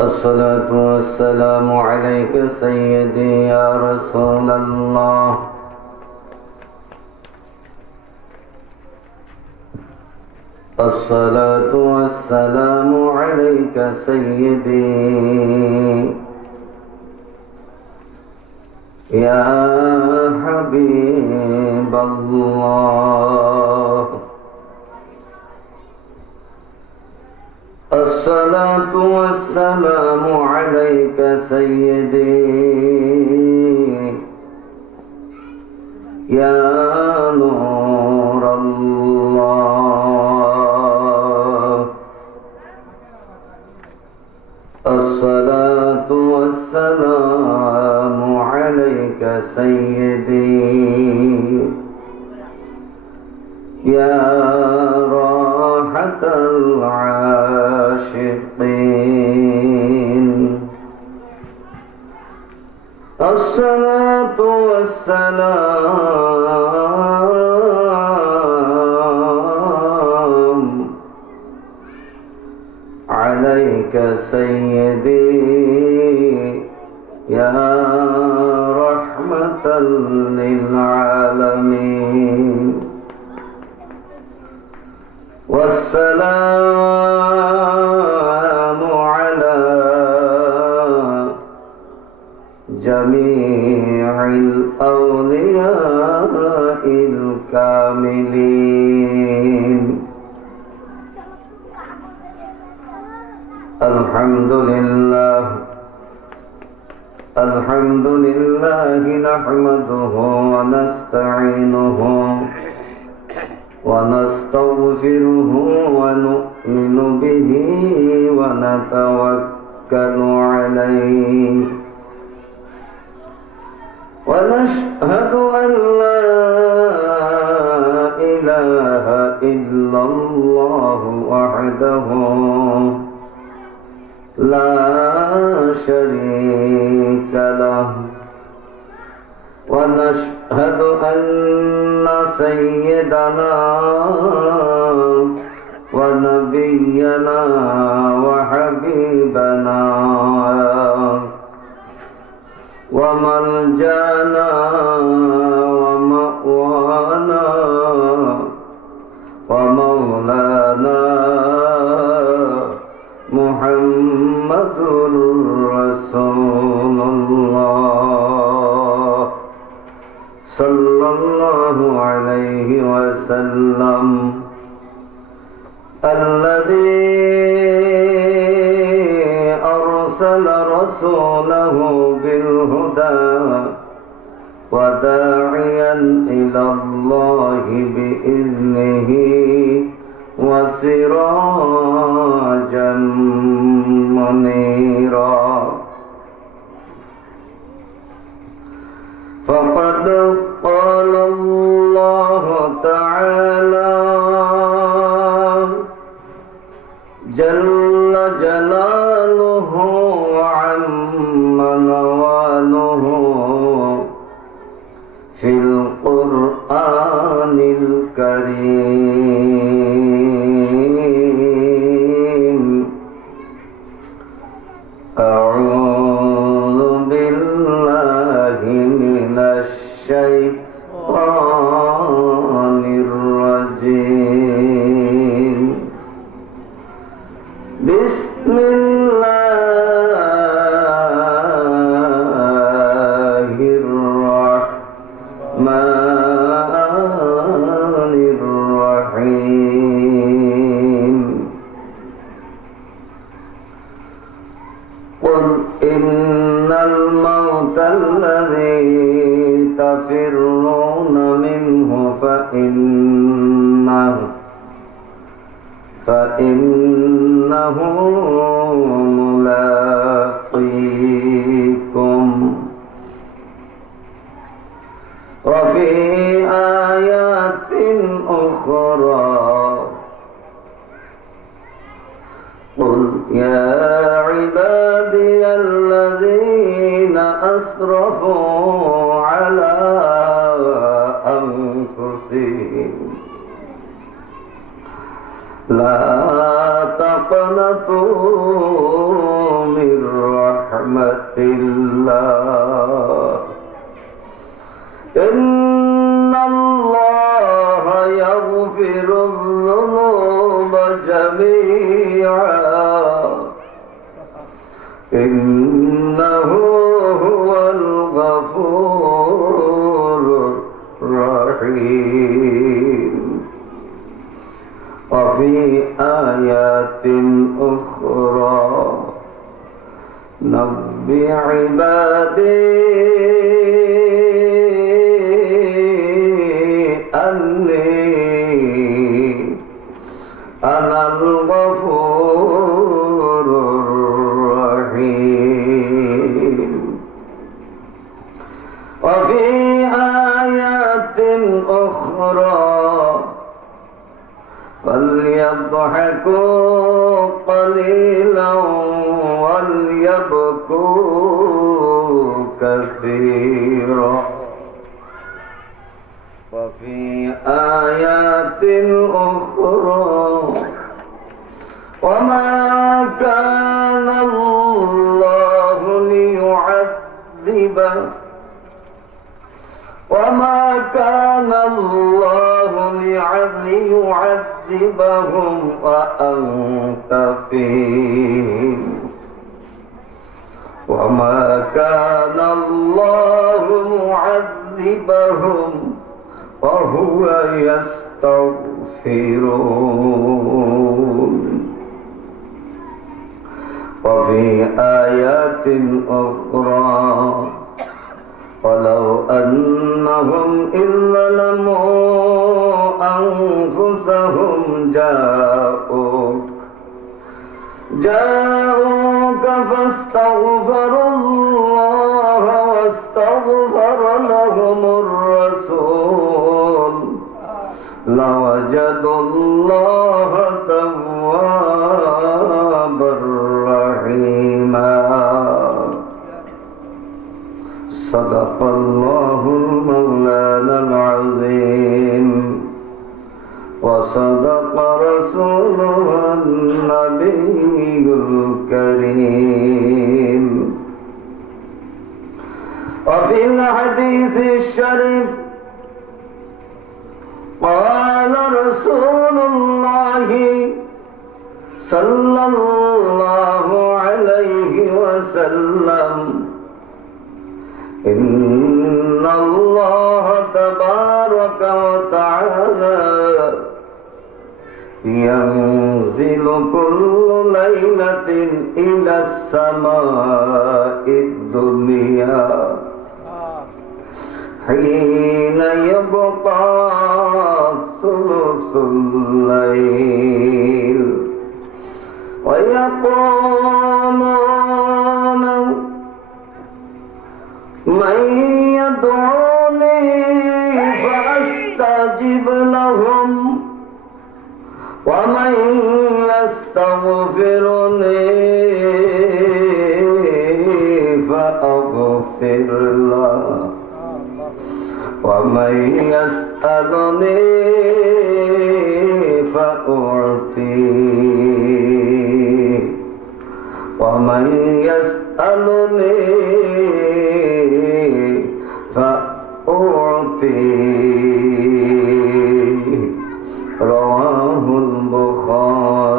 الصلاة والسلام عليك سيدي يا رسول الله الصلاة والسلام عليك سيدي يا حبيب الله الصلاة والسلام عليك سيدي يا نور الله الصلاة والسلام عليك سيدي يا راحة العاشقين الصلاة والسلام عليك سيدي يا رحمة للعالمين والسلام على جميع الأولياء الكاملين الحمد لله نحمده ونستعينه ونستغفره ونؤمن به ونتوكل عليه ونشهد أن لا إله إلا الله وحده لا شريك له ونشهد أن سيدنا ونبينا وحبيبنا وملجانا ومأوانا الله عليه وسلم الذي أرسل رسوله بالهدى وداعيا إلى الله بإذنه وسراجا منيرا فقد قال الله تعالى جل جلاله وعم نواله في القرآن الكريم أعوذ بالله من الشيطان الرجيم بسم الله الرحمن الرحيم قل إن الموت الذي تفرون منه فإنه ملاقيكم وفي آيات أخرى قل يا عبادي الذين أسرفوا على أنفسهم لا تقنطوا من رحمة الله إن الله يغفر الذنوب جميعا إنه هو الغفور الرحيم وفي آيات أخرى نبئ عبادي أنا الغفور الرحيم وفي آيات أخرى فليضحكوا قليلا وليبكوا كثيرا وفي آيات أخرى وما كان الله ليعذبهم وأنت فيهم وما كان الله معذبهم وهو يستغفرون وفي آيات أخرى ولو أنهم إذ ظلموا أنفسهم جاءوك فاستغفروا الله واستغفر لهم الرسول لوجدوا الله توابا رحيما صدق الله مولانا العظيم وصدق رسوله النبي الكريم وفي الحديث الشريف قال رسول الله صلى الله عليه وسلم إن الله تبارك تبارك وتعالى ينزل كل ليلة إلى السماء الدنيا حين يبقى ثلث الليل ويقولون من يدعوني فأستجب لهم ومن يستغفرني فأغفر له ومن يسألني فأعطيه ومن يسألني فأعطيه رواه البخاري.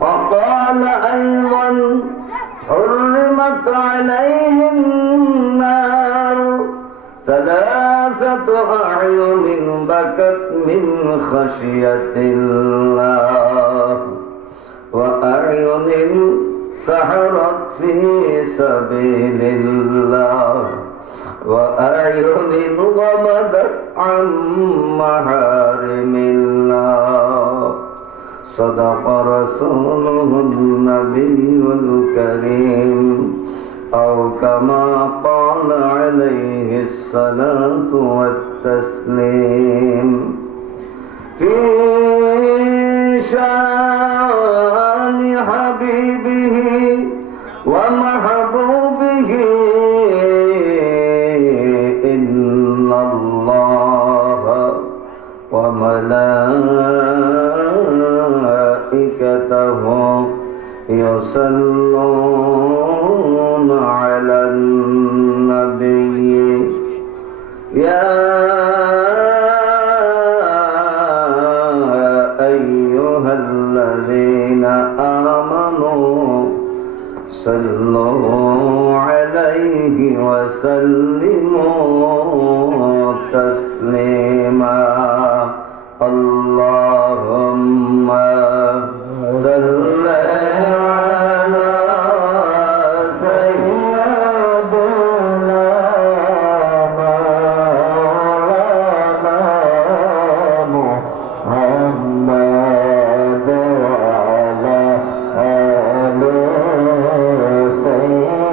وقال أيضا حرمت عليه النار ثلاثة أعين بكت من خشية الله وأعين سحرت في سبيل الله وأعين غمضت عن محارم الله. صدق رسوله النبي الكريم أو كما قال عليه الصلاة والتسليم. في شان حبيبه ومحبوبه إن الله وملائكته يصلون على النبي يا أيها الذين آمنوا صلوا عليه وسلموا تسليما. اللهم صل على سيدنا محمد وعلى آل سيدنا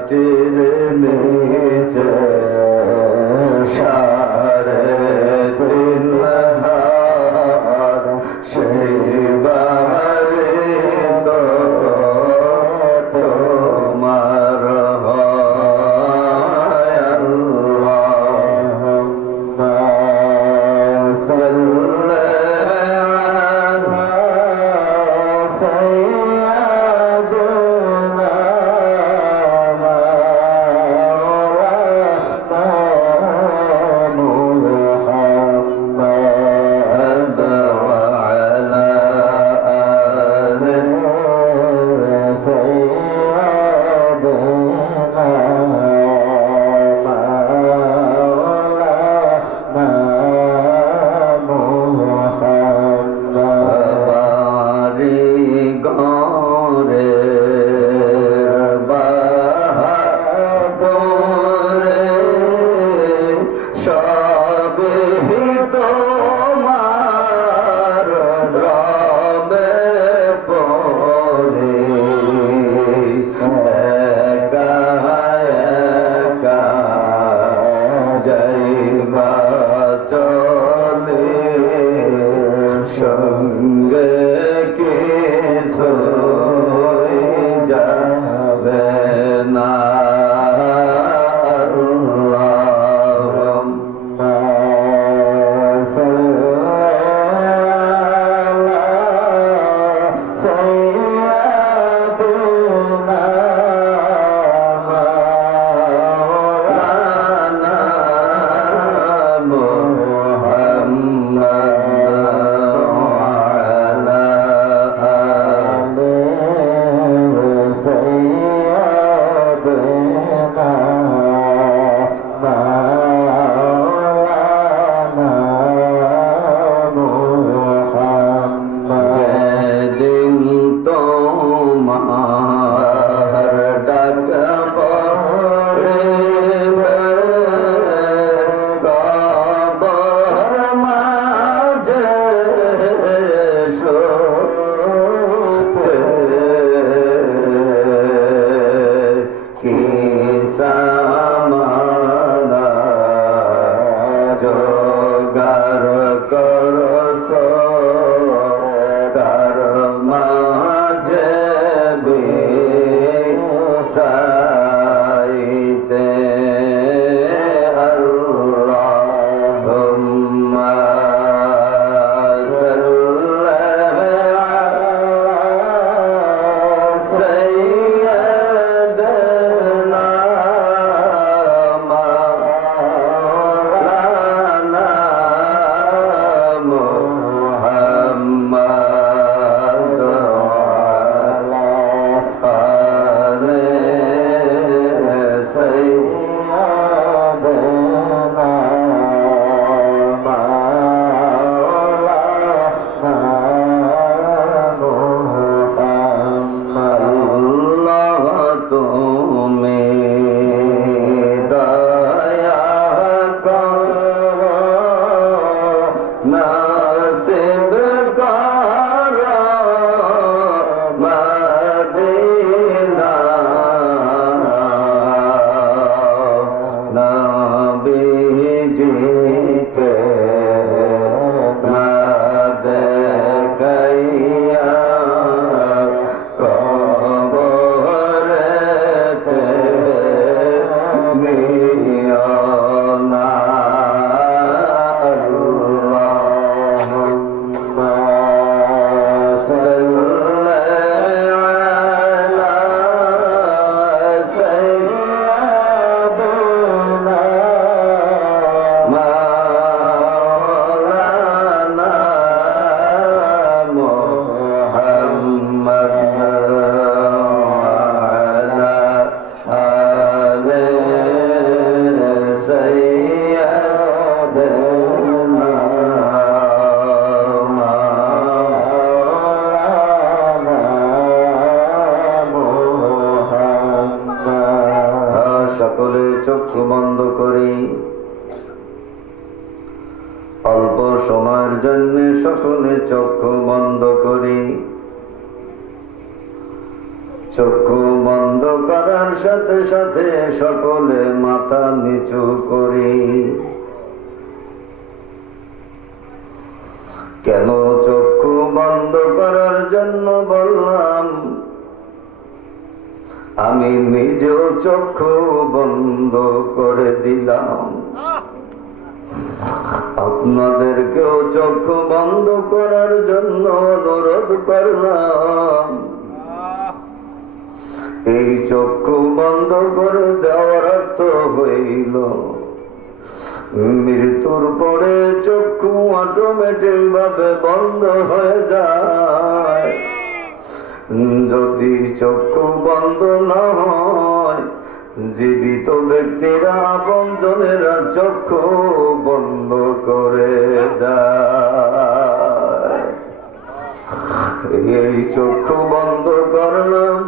মাটির নিচে সাড়ে তিন হাত সেই বাড়ি তো তোমার হয় আল্লাহুম্মা সাল্লি আলা সাইয়্যিদিনা চক্ষু বন্ধ করি। অল্প সময়ের জন্য সকলে চক্ষু বন্ধ করি। চক্ষু বন্ধ করার সাথে সাথে সকলে মাথা নিচু করি। কেন চক্ষু বন্ধ করার জন্য বললাম? আমি নিজেও চক্ষু বন্ধ করে দিলাম, আপনাদেরকেও চক্ষু বন্ধ করার জন্য অনুরোধ করলাম। এই চক্ষু বন্ধ করে দেওয়ার অর্থ হইল মৃত্যুর পরে চক্ষু অটোমেটিক ভাবে বন্ধ হয়ে যায়। যদি চক্ষু বন্ধ না হয়, জীবিত ব্যক্তিরা আপনজনেরা চক্ষু বন্ধ করে দেয়। এই চক্ষু বন্ধ করলাম।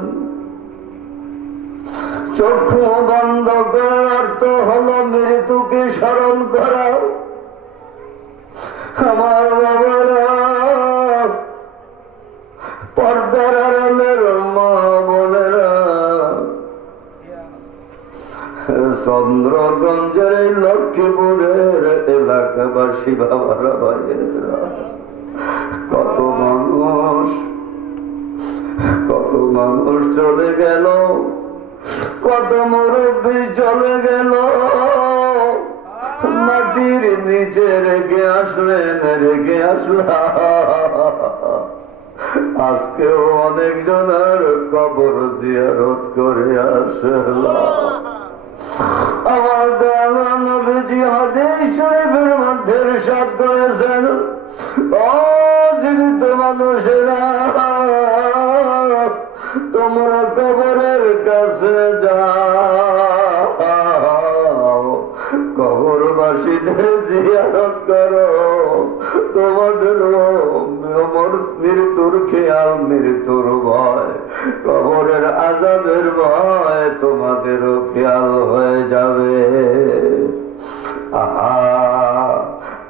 চক্ষু বন্ধ করার অর্থ হল মৃত্যুকে স্মরণ করা। আমার বাবারা, পর্দার আড়ালের মা বোনেরা, চন্দ্রগঞ্জের এই লক্ষ্মীপুরের এলাকাবাসী বাবারা, ভাইয়েরা, কত মানুষ চলে গেল, কত মুরব্বী চলে গেল, মাটির নিচে রেখে আসলাম। আজকেও অনেক জনের কবর জিয়ারত করে আসলাম। আমার দয়াল নবীজি হাদিস শরীফের মধ্যে ইরশাদ করেছেন, ও জীবিত মানুষেরা, তোমরা কবরের কাছে যাও, কবরবাসীদের জিয়ারত করো। তোমাদের মৃত্যুর খেয়াল, মৃত্যুর ভয়, কবরের আযাবের ভয় তোমাদেরও খেয়াল হয়ে যাবে। আহা,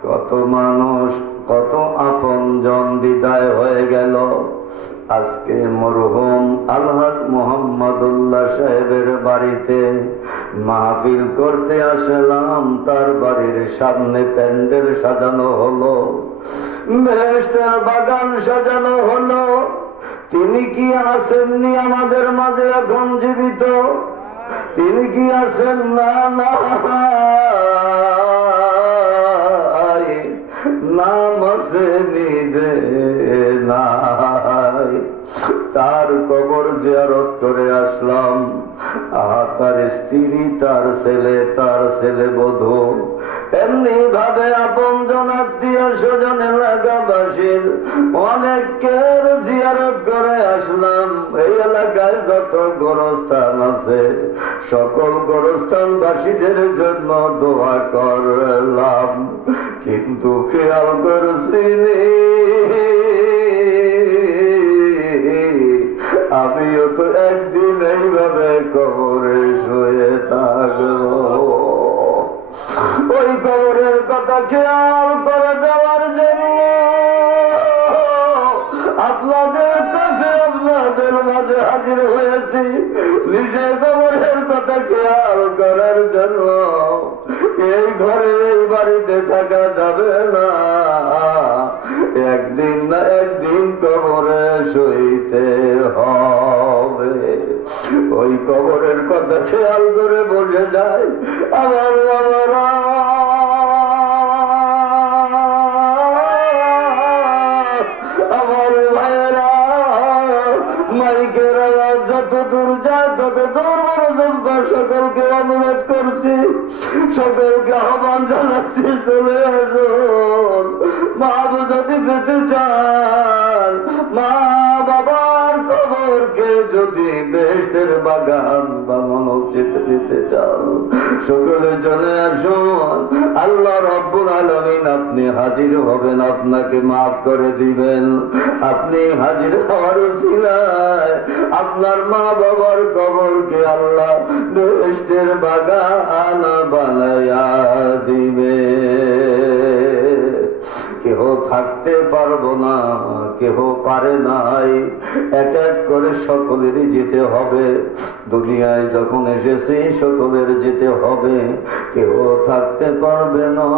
কত মানুষ, কত আপনজন বিদায় হয়ে গেল। আজকে মরহুম আলহাজ মোহাম্মদুল্লাহ সাহেবের বাড়িতে মাহফিল করতে আসলাম। তার বাড়ির সামনে প্যান্ডেল সাজানো হলো, বেহেশতের বাগান সাজানো হলো। তিনি কি আসেননি আমাদের মাঝে এখন জীবিত? তিনি কি আসেন? না, নাম আসেনি যে নাই। তার কবর জিয়ারত করে আসলাম। তার স্ত্রী, তার ছেলে বধূ, এমনি ভাবে আপনজন আত্মীয় স্বজন এলাকাবাসীর অনেকের জিয়ারত করে আসলাম। এই এলাকায় যত গোরস্থান আছে, সকল গোরস্থানবাসীদের জন্য দোয়া করলাম। কিন্তু খেয়াল করছিনি, আমিও তো একদিন এইভাবে কবরে শুয়ে থাকবো। ওই কবরের কথা খেয়াল করে দেওয়ার জন্য আপনাদের কাছে, আপনাদের মাঝে হাজির হয়েছি। নিজের কবরের কথা খেয়াল করার জন্য এই ঘরে, এই বাড়িতে থাকা যাবে না। একদিন না একদিন কবরে শুইতে হবে। ওই কবরের কথা খেয়াল করে বসে যায় আমার বাবারা। আমার ভাইয়েরা, মাইকের আওয়াজ যত দূর যায় তত দূর মনোযোগ কর। সকলকে অনুরোধ করছি, সকলকে আহ্বান জানাচ্ছি, চলে আসুন। মা যদি পেতে চান, মা বাবার কবরকে যদি বেহেশতের বাগান বা মনোচিত দিতে চান, সকলে চলে আসুন। আল্লাহ রাব্বুল আলামিন আপনি হাজির হবেন, আপনাকে মাফ করে দিবেন। আপনি হাজির হওয়ার উসিলায় আপনার মা বাবার কবরকে আল্লাহ বেহেশতের বাগান বানায়া দিবে। কেহ থাকতে পারবো না, কেহ পারে নাই। এক এক করে সকলেরই যেতে হবে। দুনিয়ায় যখন এসেছি সকলের যেতে হবে। কেহ থাকতে পারবে না,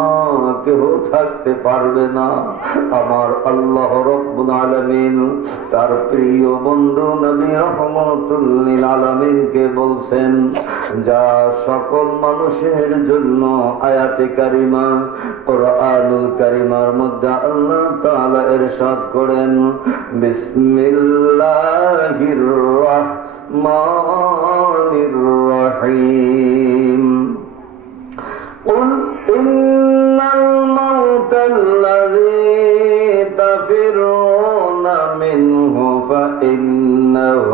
কেহ থাকতে পারবে না। আমার আল্লাহ রব্বুল আলামিন তার প্রিয় বন্ধু নবী রহমাতুল লিল আলামিনকে বলছেন, যা সকল মানুষের জন্য আয়াতে কারিমা কুরআনুল কারিমার মধ্যে আল্লাহ তাআলা ইরশাদ করেন, বিসমিল্লাহির রাহমানির রহিম। قل إن الموت الذي تفرون منه فإنه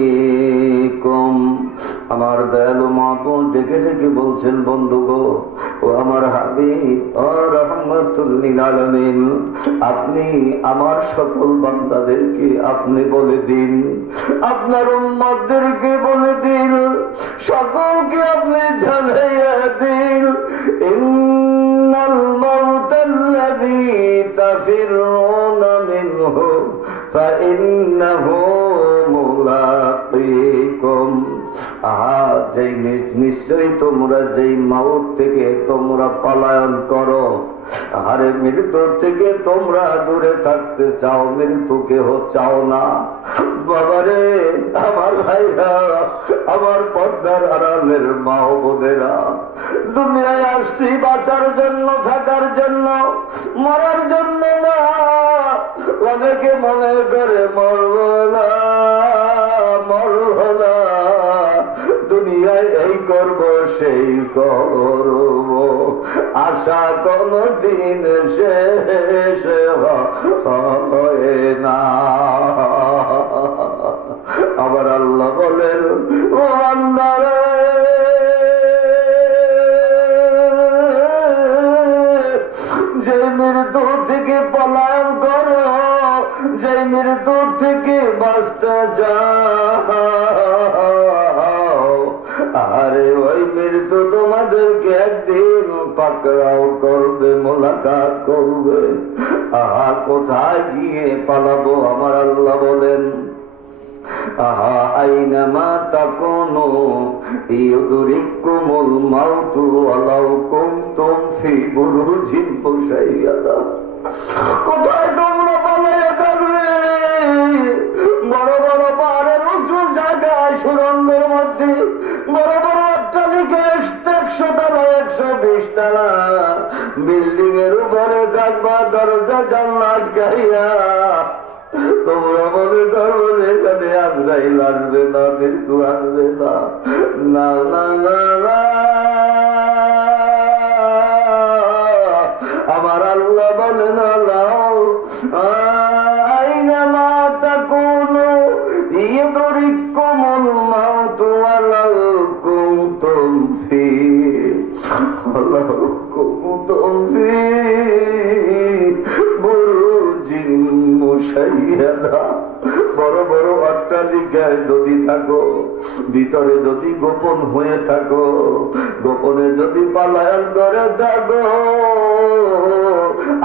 মুলাকীকুম। আমার দয়ালু মাবুদ ডেকে ডেকে বলছেন, বন্ধুগো, ও আমার হাবিব ও রাহমাতুল লিল আলামিন, আপনি আমার সকল বান্দাদেরকে আপনি বলে দিন, আপনার উম্মতদেরকে বলে দিন, সকলকে আপনি জানাইয়া দিন, ইন্নাল মাউতাল্লাযী তাফিরুনা মিনহু ফাইন্নাহু মুলাকীকুম। যেই নিশ্চয়ই তোমরা যেই মাউত থেকে তোমরা পলায়ন করো, আরে মৃত্যু থেকে তোমরা দূরে থাকতে চাও, মৃত্যুকে চাও না। বাবারে, আমার ভাইরা, আমার পর্দার আড়ালের মা ও বোনেরা, দুনিয়ায় আসছি বাঁচার জন্য, থাকার জন্য, মরার জন্য না। অনেকে মনে করে মরব না, মরব না, দুনিয়ায় এই করব সেই করব, আশা কোনো দিন শেষ হয় না। আবার আল্লাহ বলেন, ও বান্দারে, যে মৃত্যু থেকে পলায়ন করো, যে মৃত্যু থেকে বাঁচতে যাও, আরে ওই মৃত্যু তোমাদেরকে একদিন পাকড়াও করবে, মোলাকাত করবে। আহা, কোথায় গিয়ে পালাবো? আমার আল্লাহ বলেন, আহা আইনামা তাকুনু ইউদরিকুমুল মাউতু ওয়ালাউ কুনতুম ফি বুরুজিন মুশাইয়াদা। কোথায় তোমরা পালাইয়া থাকবে? বড় বড় পাহাড়ের উঁচু জায়গায়, সুরঙ্গের মধ্যে, বড় বড় অট্টালিকা, 100 তলা, 120 তলা বিল্ডিং এর উপরে থাকবা, দরজা জানলা আটকাইয়া। তোমরা মনে করো এখানে আজরাইল আসবে না, মৃত্যু আসবে না। না না না না, আমার আল্লাহ বলেন, আইনামা তাকুনু ইউদরিকুমুল মাউতু ওয়ালাউ কুনতুম ফি বুরুজিন মুশাইয়াদা। বড় বড় অট্টালিকায় যদি থাকো, ভিতরে যদি গোপন হয়ে থাকো, গোপনে যদি পালায়ন করে থাকো,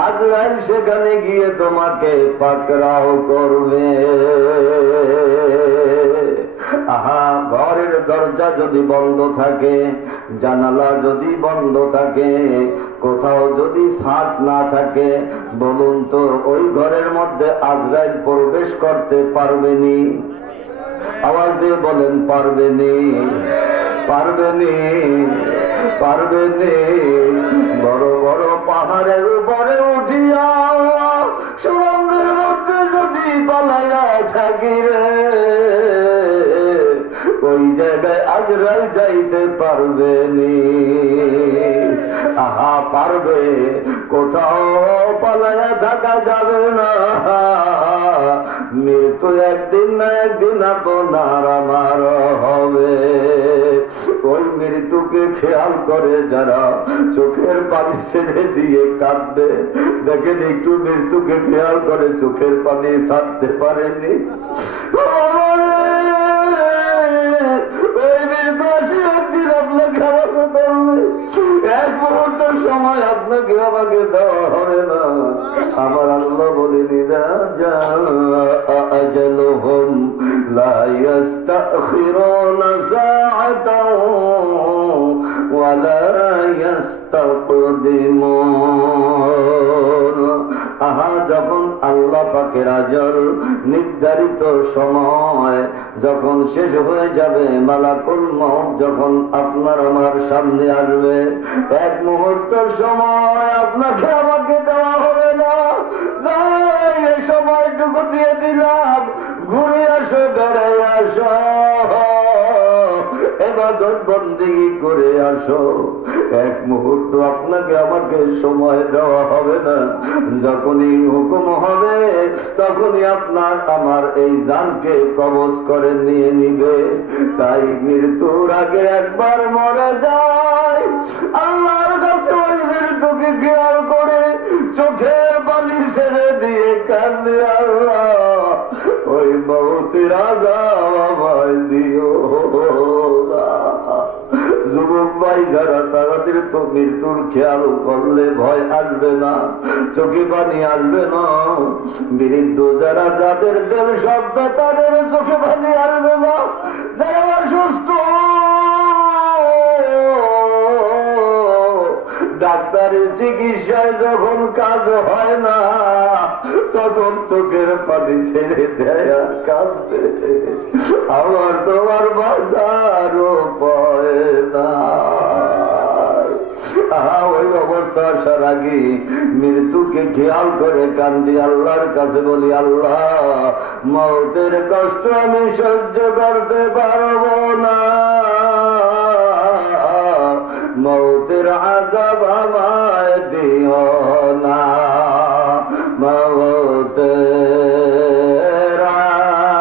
আজরাইল সেখানে গিয়ে তোমাকে পাকড়াও করবে। আহা, ঘরের দরজা যদি বন্ধ থাকে, জানালা যদি বন্ধ থাকে, কোথাও যদি ফাঁক না থাকে, বলুন তো ওই ঘরের মধ্যে আজরাইল প্রবেশ করতে পারবেনি? আওয়াজ দিয়ে বলেন, পারবেনি? পারবেনি? পারবেনি? বড় বড় পাহাড়ের উপরে উঠিয়া সুরঙ্গের মধ্যে যদি পালাইয়া থাকি রে, ওই জায়গায় আজরাইল যাইতে পারবেনি। আহা, পারবে? কোথাও পালাইয়া থাকা যাবে না। মৃত্যু একদিন না একদিন আপনার আমার হবে। ওই মৃত্যুকে খেয়াল করে যারা চোখের পানি ছেড়ে দিয়ে কাঁদবে, দেখেন একটু মৃত্যুকে খেয়াল করে চোখের পানি ছাড়তে পারেনি। এক মুহূর্ত সময় আপনাকে আমাকে দেওয়া হবে না। আমার আল্লাহ বলেন ইযা জাআ আজালুহুম লা ইস্তাখিরুনা সাআতাও ওয়া লা ইস্তাকদিমুন। আহা, যখন আল্লাহ পাকের আজল নির্ধারিত সময় যখন শেষ হয়ে যাবে, মালাকুল মউত যখন আপনার আমার সামনে আসবে, এক মুহূর্তের সময় আপনাকে আমাকে দেওয়া হবে না। এই সময়টুকু দিয়ে দিলাম, ঘুরে আসো, বেড়াই আসো, ইবাদত বন্দেগী করে আসো। এক মুহূর্ত আপনাকে আমাকে সময় দেওয়া হবে না। যখনই হুকুম হবে তখনই আপনার আমার এই জানকে কবজ করে নিয়ে নিবে। তাই মৃত্যুর আগে একবার মরে যায়, আল্লাহর কাছে ওই মৃত্যুকে খেয়াল করে চোখের পানি ছেড়ে দিয়ে কাঁদে, আল্লাহ ওই মউতের আযাব আমায় দিও। যুবক ভাই যারা, তাদের তো মৃত্যুর খেয়াল করলে ভয় আসবে না, চোখে পানি আসবে না। বৃদ্ধ যারা, যাদের দেল শব্দ, তাদের চোখে পানি আসবে না। যারা অসুস্থ, ডাক্তারের চিকিৎসায় যখন কাজ হয় না, তখন চোখের পানি ছেড়ে দেয় আর কাঁদবে, আমার তোমার বাঁচারও ভয় না। ওই অবস্থা আসার আগে মৃত্যুকে খেয়াল করে কান্দি, আল্লাহর কাছে বলি, আল্লাহ মউতের কষ্ট আমি সহ্য করতে পারবো না, মউতের আযাব আমায় দিও না, মউতের আযাব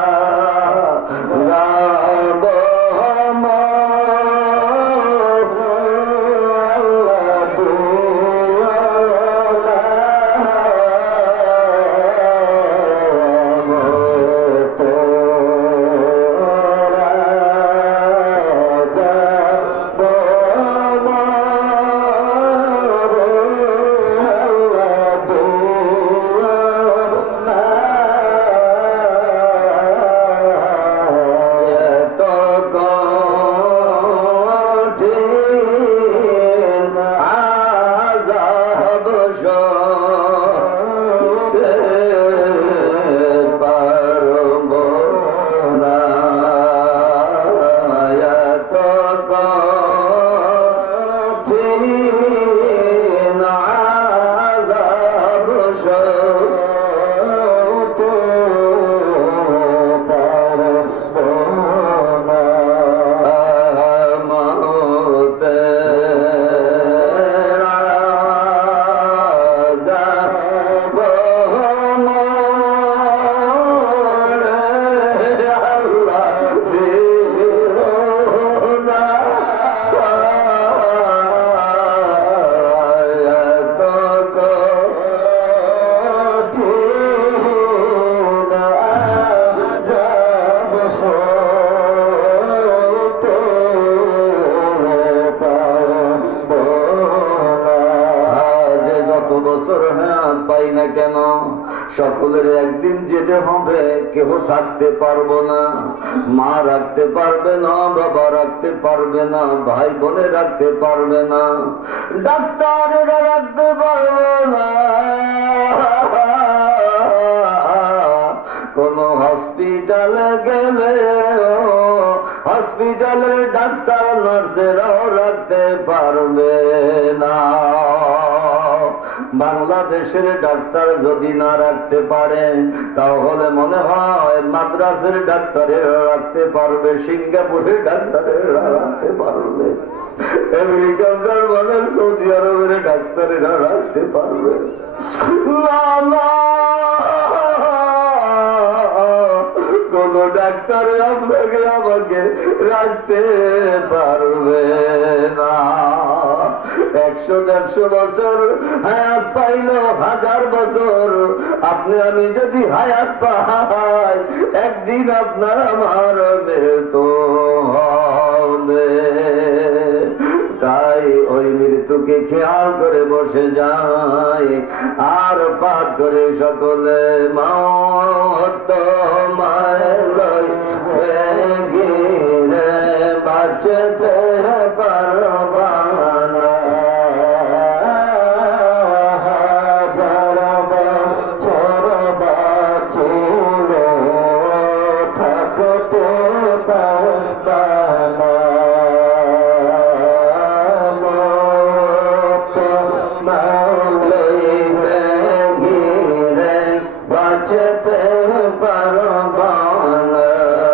সকলের একদিন যেতে হবে, কেউ থাকতে পারবো না, মা রাখতে পারবে না, বাবা রাখতে পারবে না, ভাই বোনে রাখতে পারবে না, ডাক্তারেরা রাখতে পারবে না, কোন হসপিটালে গেলে হসপিটালের ডাক্তার নার্সেরাও রাখতে পারবে না। বাংলাদেশের ডাক্তার যদি না রাখতে পারে, তাহলে মনে হয় মাদ্রাসের ডাক্তারেরা রাখতে পারবে, সিঙ্গাপুরের ডাক্তারেরা রাখতে পারবে, আমেরিকান জার্মানের সৌদি আরবের ডাক্তারেরা রাখতে পারবে। কোন ডাক্তার আপনাকে আমাকে রাখতে পারবে না। 100-150 বছর হায়াত পাইল, 1000 বছর আপনি আমি যদি হায়াত পাই, একদিন আপনার আমার মৃত্যু হবে। তাই ওই মৃত্যুকে খেয়াল করে বসে যায় আর পাঠ করে সকলে মত মায় গিরে বাঁচতে পারবা না বাঁচতে পারবা না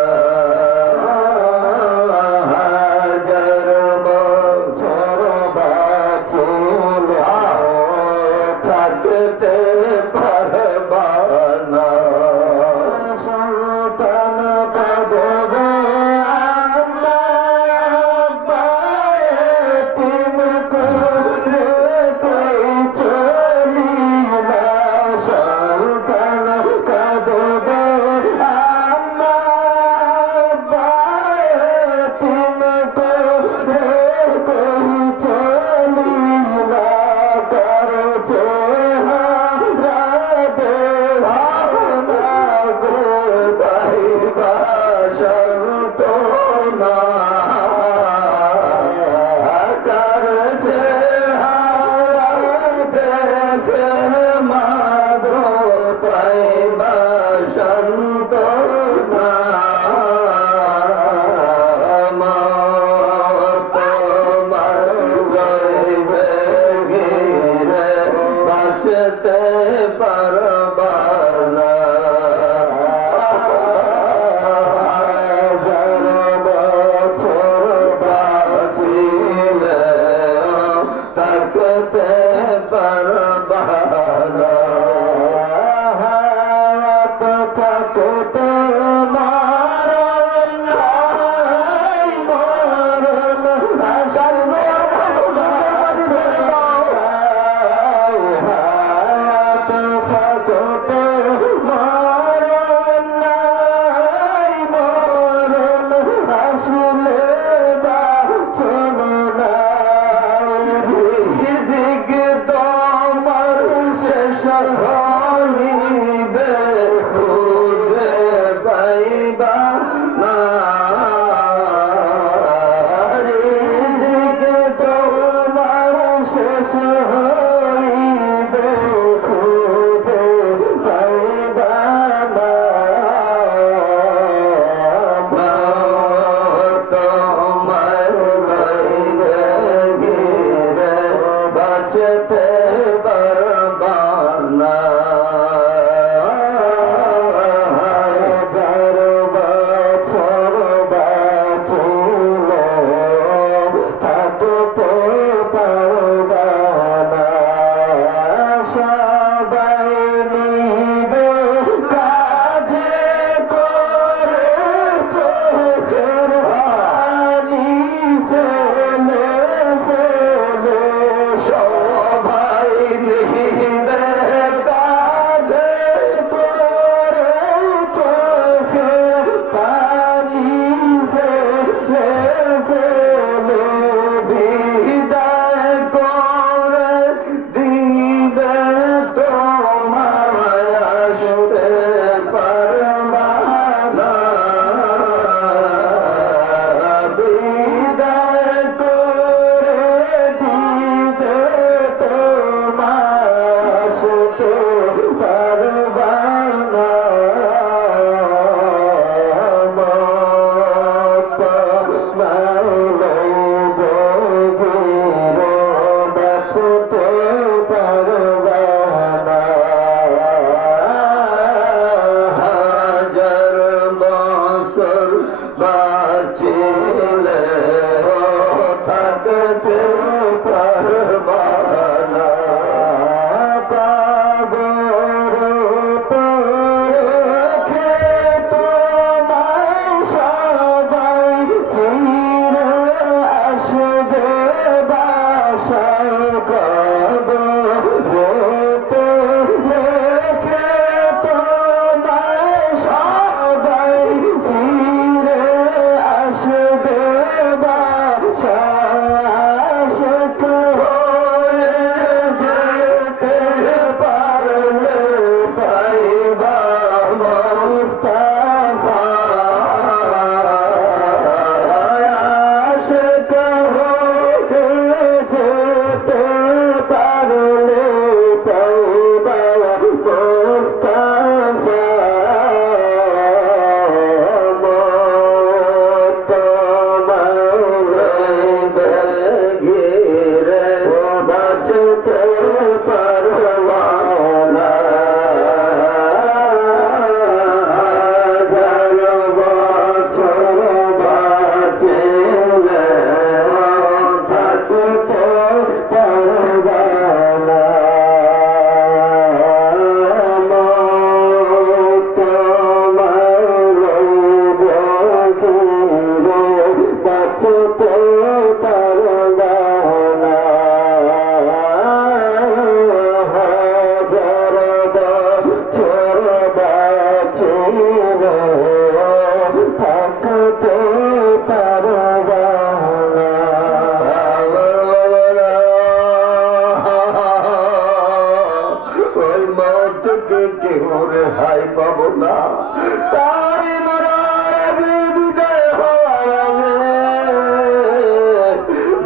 তারি মরার আগে বিদায় হওয়ার আগে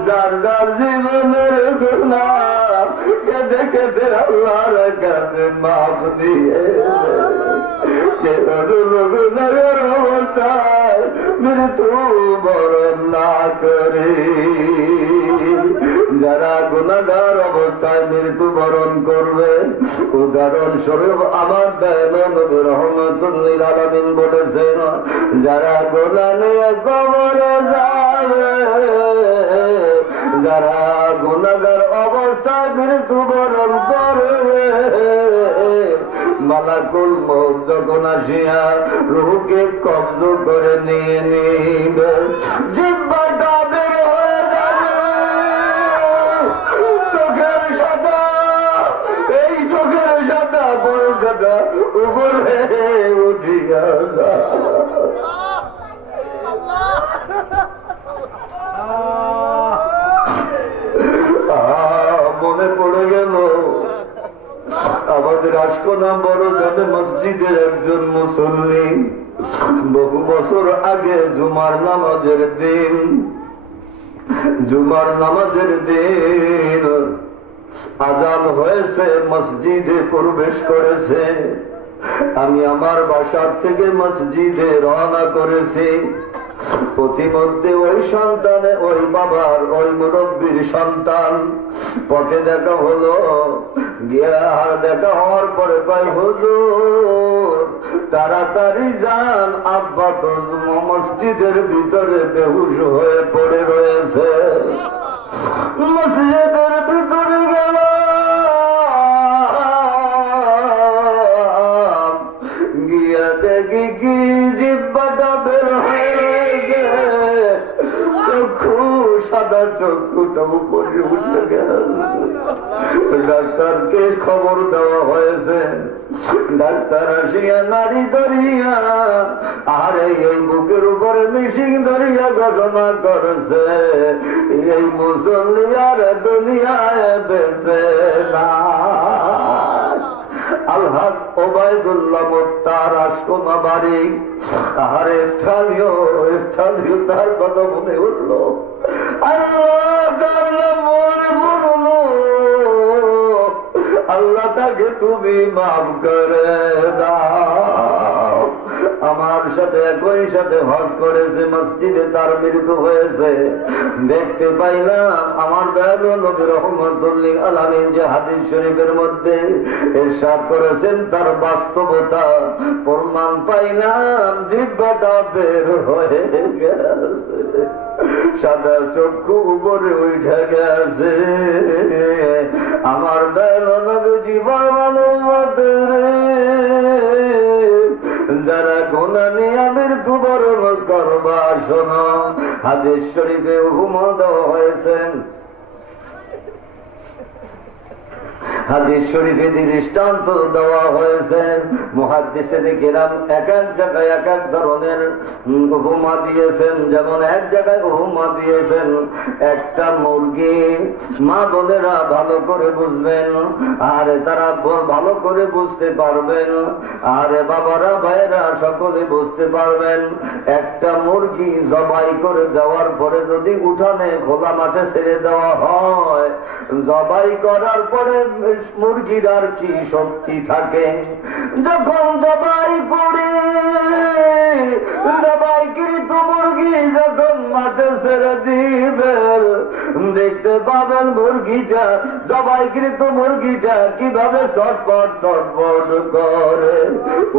যার যার জীবনের গুনাহ কেঁদে কেঁদে আল্লাহর কাছে মাফ দিয়ে গুনাহের অবস্থায় মৃত্যু বরণ না করে, যারা গুনাহগার অবস্থায় মৃত্যু বরণ করবে উদাহরণস্বরূপ আমার দয়ালু নবী রাহমাতুল্লিল আলামিন বলেছেন, যারা গুনাহ নিয়ে কবরে যাবে, যারা গুনাহগার অবস্থায় মৃত্যু বরণ করবে, মালাকুল মউত যখন আসিয়া রূহকে কব্জ করে নিয়ে নিবে, জিহ্বাটা বের হয়ে যাবে চোখের সাদা, এই চোখের সাদা পরকাটা উপরে উঠিয়া মনে পড়ে গেল আমাদের আশকোনা বড় জামে মসজিদের একজন মুসল্লি বহু বছর আগে জুমার নামাজের দিন আজান হয়েছে, মসজিদে প্রবেশ করেছে। আমি আমার বাসার থেকে মসজিদে রওনা করেছি। প্রতিমধ্যে ওই সন্তানে ওই বাবার ওই মুরব্বীর সন্তান পথে দেখা হলো, গিয়া আর দেখা হওয়ার পরে কয়, হুজুর তাড়াতাড়ি যান, আব্বা তো মসজিদের ভিতরে বেহুশ হয়ে পড়ে রয়েছে। মসজিদের ভিতরে গেল, গিয়া দেখি কি জিহ্বাটা বের হয়ে গেছে, চক্ষু সাদা চক্ষুটা উপরে উঠে গেল। ডাক্তারকে খবর দেওয়া হয়েছে, ডাক্তার আসিয়া নারী ধরিয়া আরে এই বুকের উপরে মিশিং ধরিয়া ঘটনা করেছে, এই মুসল্লি আর দুনিয়ায় বেঁচে না। আলহাজ ওবায়দুল্লাহ মোত্তার আশকোনা বাড়ি, আহারে স্থানীয় তার কথা মনে উঠল, আল্লাহ তাকে তুমি মাফ করে দাও। আমার সাথে একই সাথে হজ করেছে, মসজিদে তার মৃত্যু হয়েছে। দেখতে পাইলাম আমার দয়ালু নবী রাহমাতুল্লিল আলামিন যে হাদিস শরীফের মধ্যে ইরশাদ করেছেন তার বাস্তবতা প্রমাণ পাইলাম। জিহ্বাটা বের হয়ে গেছে, সাদা চক্ষু উপরে উঠে গেছে। আমার দয়ালু নবী জীবন মানবতের যারা গুনাহ নিয়ে মৃত্যু বরণ করবা, শোনো হাদিস শরীফে হুকুম দেওয়া হয়েছে, হাদিস শরীফে দৃষ্টান্ত দেওয়া হয়েছে। মুহাদ্দিসিনে কিরাম এক এক জায়গায় এক এক ধরনের উপমা দিয়েছেন। যেমন এক জায়গায় উপমা দিয়েছেন একটা মুরগি, মা বোনেরা ভালো করে বুঝবেন, আর তারা ভালো করে বুঝতে পারবেন, আর বাবারা ভাইয়েরা সকলে বুঝতে পারবেন। একটা মুরগি জবাই করে দেওয়ার পরে যদি উঠানে খোলা মাঠে ছেড়ে দেওয়া হয়, জবাই করার পরে মুরগির আর কি শক্তি থাকে? যখন জবাইকৃত মুরগি যখন মাঠে ছেড়ে দিবেন, দেখতে পাবেন মুরগিটা, জবাইকৃত মুরগিটা কিভাবে ছটফট ছটফট করে,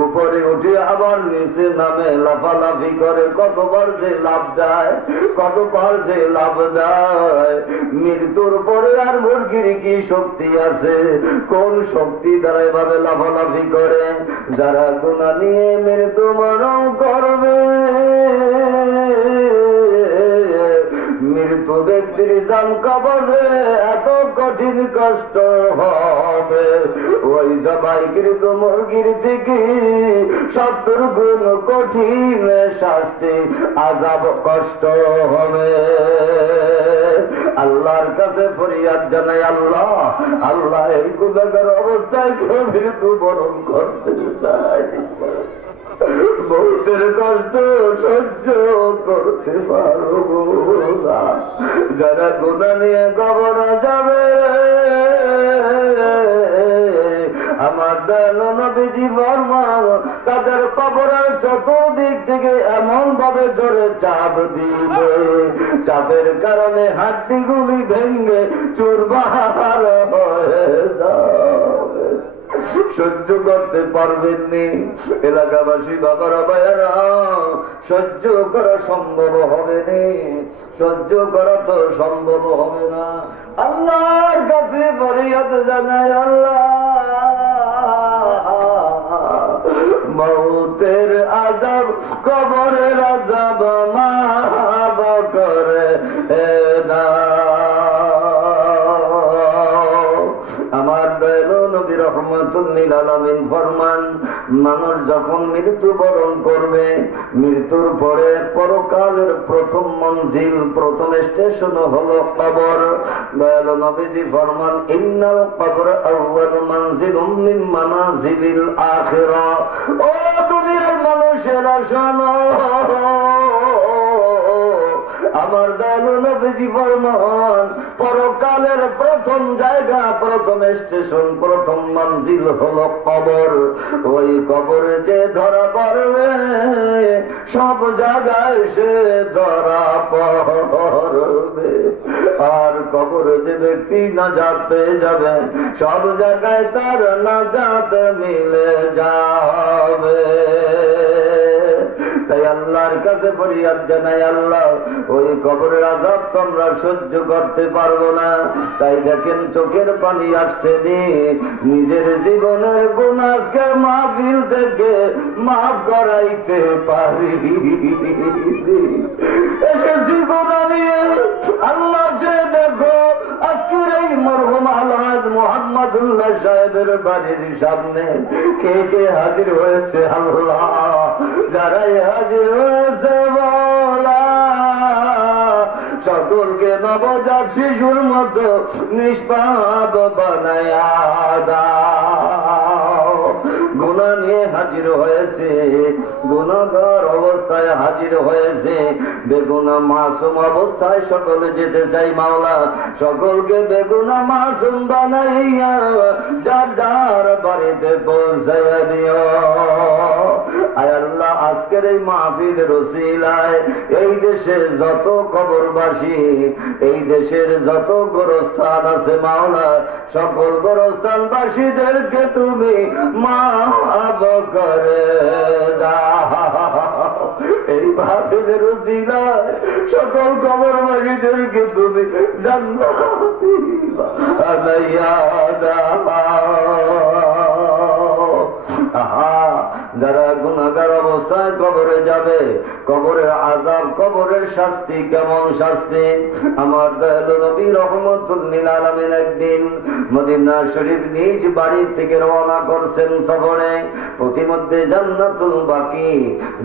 উপরে উঠে আবার নিচে নামে লাফালাফি করে, কতবার যে লাভ দেয়, কতবার যে লাভ দেয়। মৃত্যুর পরে আর মুরগির কি শক্তি আছে? কোন শক্তি দ্বারা এভাবে লাফালাফি করে? যারা গুনাহ নিয়ে মৃত্যু বরণ করবে, মৃত্যু ব্যক্তির জান কবরে এত কঠিন কষ্ট হবে, ওই জবাইকৃত মুরগির থেকে 70 গুণ কঠিন শাস্তি আযাব কষ্ট হবে। আল্লাহর কাছে ফরিয়াদ জানাই, আল্লাহ আল্লাহ এই গুনাহগার অবস্থায় কেউ মৃত্যু বরণ করতে চাই, বহুতের কষ্ট সহ্য করতে পারবো না। যারা গুনাহ নিয়ে কবরে যাবে আমার দয়াল নবীজি ফরমান তাদের কবরের চতুর্দিক থেকে এমন ভাবে জোরে চাপ দিবে, চাপের কারণে হাড্ডিগুলি ভেঙে চুরমার হয়ে যাবে। সহ্য করতে পারবেননি এলাকাবাসী বাবারা ভাইয়ারা, সহ্য করা সম্ভব হবে না, সহ্য করা তো সম্ভব হবে না। আল্লাহর কাছে ফরিয়াদ জানাই, আল্লাহ মৌতের আযাব কবরের আযাব মাফ করে দাও। আমার দয়াল নবী রাহমাতুল লিল আলামিন ফরমান মানুষ যখন মৃত্যুবরণ করবে মৃত্যুর পরে পরকালের প্রথম মঞ্জিল প্রথম স্টেশন হলো কবর। দয়াল নবীজি ফরমান ইন্নাল কবর আউয়াল মানজিলুম মিন মানাজিলিল আখিরা। ও দুনিয়ার মানুষেরা শোনো, আমার দয়াল নবীজি ফরমান পরকালের প্রথম জায়গা প্রথম স্টেশন প্রথম মঞ্জিল হলো কবর। ওই কবরে যে ধরা পড়বে সব জায়গায় সে ধরা পড়বে। আর কবরে যে ব্যক্তি নাজাত পেয়ে যাবে সব জায়গায় তার নাজাত মিলে যাবে। তাই আল্লাহর কাছে ফরিয়াদ জানাই, আল্লাহ ওই কবরের আযাব তোমরা সহ্য করতে পারবো না। তাই দেখেন চোখের পানি আসছে নি, নিজের জীবনের গুনাহকে মাহফিল থেকে মাফ করাইতে পারি। এসেছি গুনাহ নিয়ে আল্লাহ যে দেখো আজকের এই মরহুম আলহাজ মোহাম্মদুল্লাহ সাহেবের বাড়ির সামনে কে কে হাজির হয়েছে আল্লাহ, যারাই হাজির হয়েছে বলা সকলকে নবজাত শিশুর মতো নিষ্পাপ বানায়া দাও। গুনাহ নিয়ে হাজির হয়েছে, গুনাহগার অবস্থায় হাজির হয়েছে, বেগুনা মাসুম অবস্থায় সকলে যেতে চাই মাওলা, সকলকে বেগুনা মাসুম বানাইয়া যার যার বাড়িতে পৌঁছাইয়া দিও। আয় আল্লাহ আজকের এই মাহফিলের ওসিলায় এই দেশের যত কবরবাসী, এই দেশের যত গোরস্থান আছে মাওলা, সকল গোরস্থানবাসীদেরকে তুমি মাফ করে দাও। এই মাহফিলের ওসিলায় সকল কবরবাসীদেরকে তুমি জান্নাতি বানাইয়া দাও। যারা গুনাহগার অবস্থায় কবরে যাবে, কবরের আযাব কবরের শাস্তি কেমন শাস্তি। আমার দয়ালু নবী রাহমাতুল লিল আলামিন একদিন মদিনা শরীফ নিজ বাড়ি থেকে রওনা করছেন সফরে। প্রতিমধ্যে জান্নাতুল বাকি,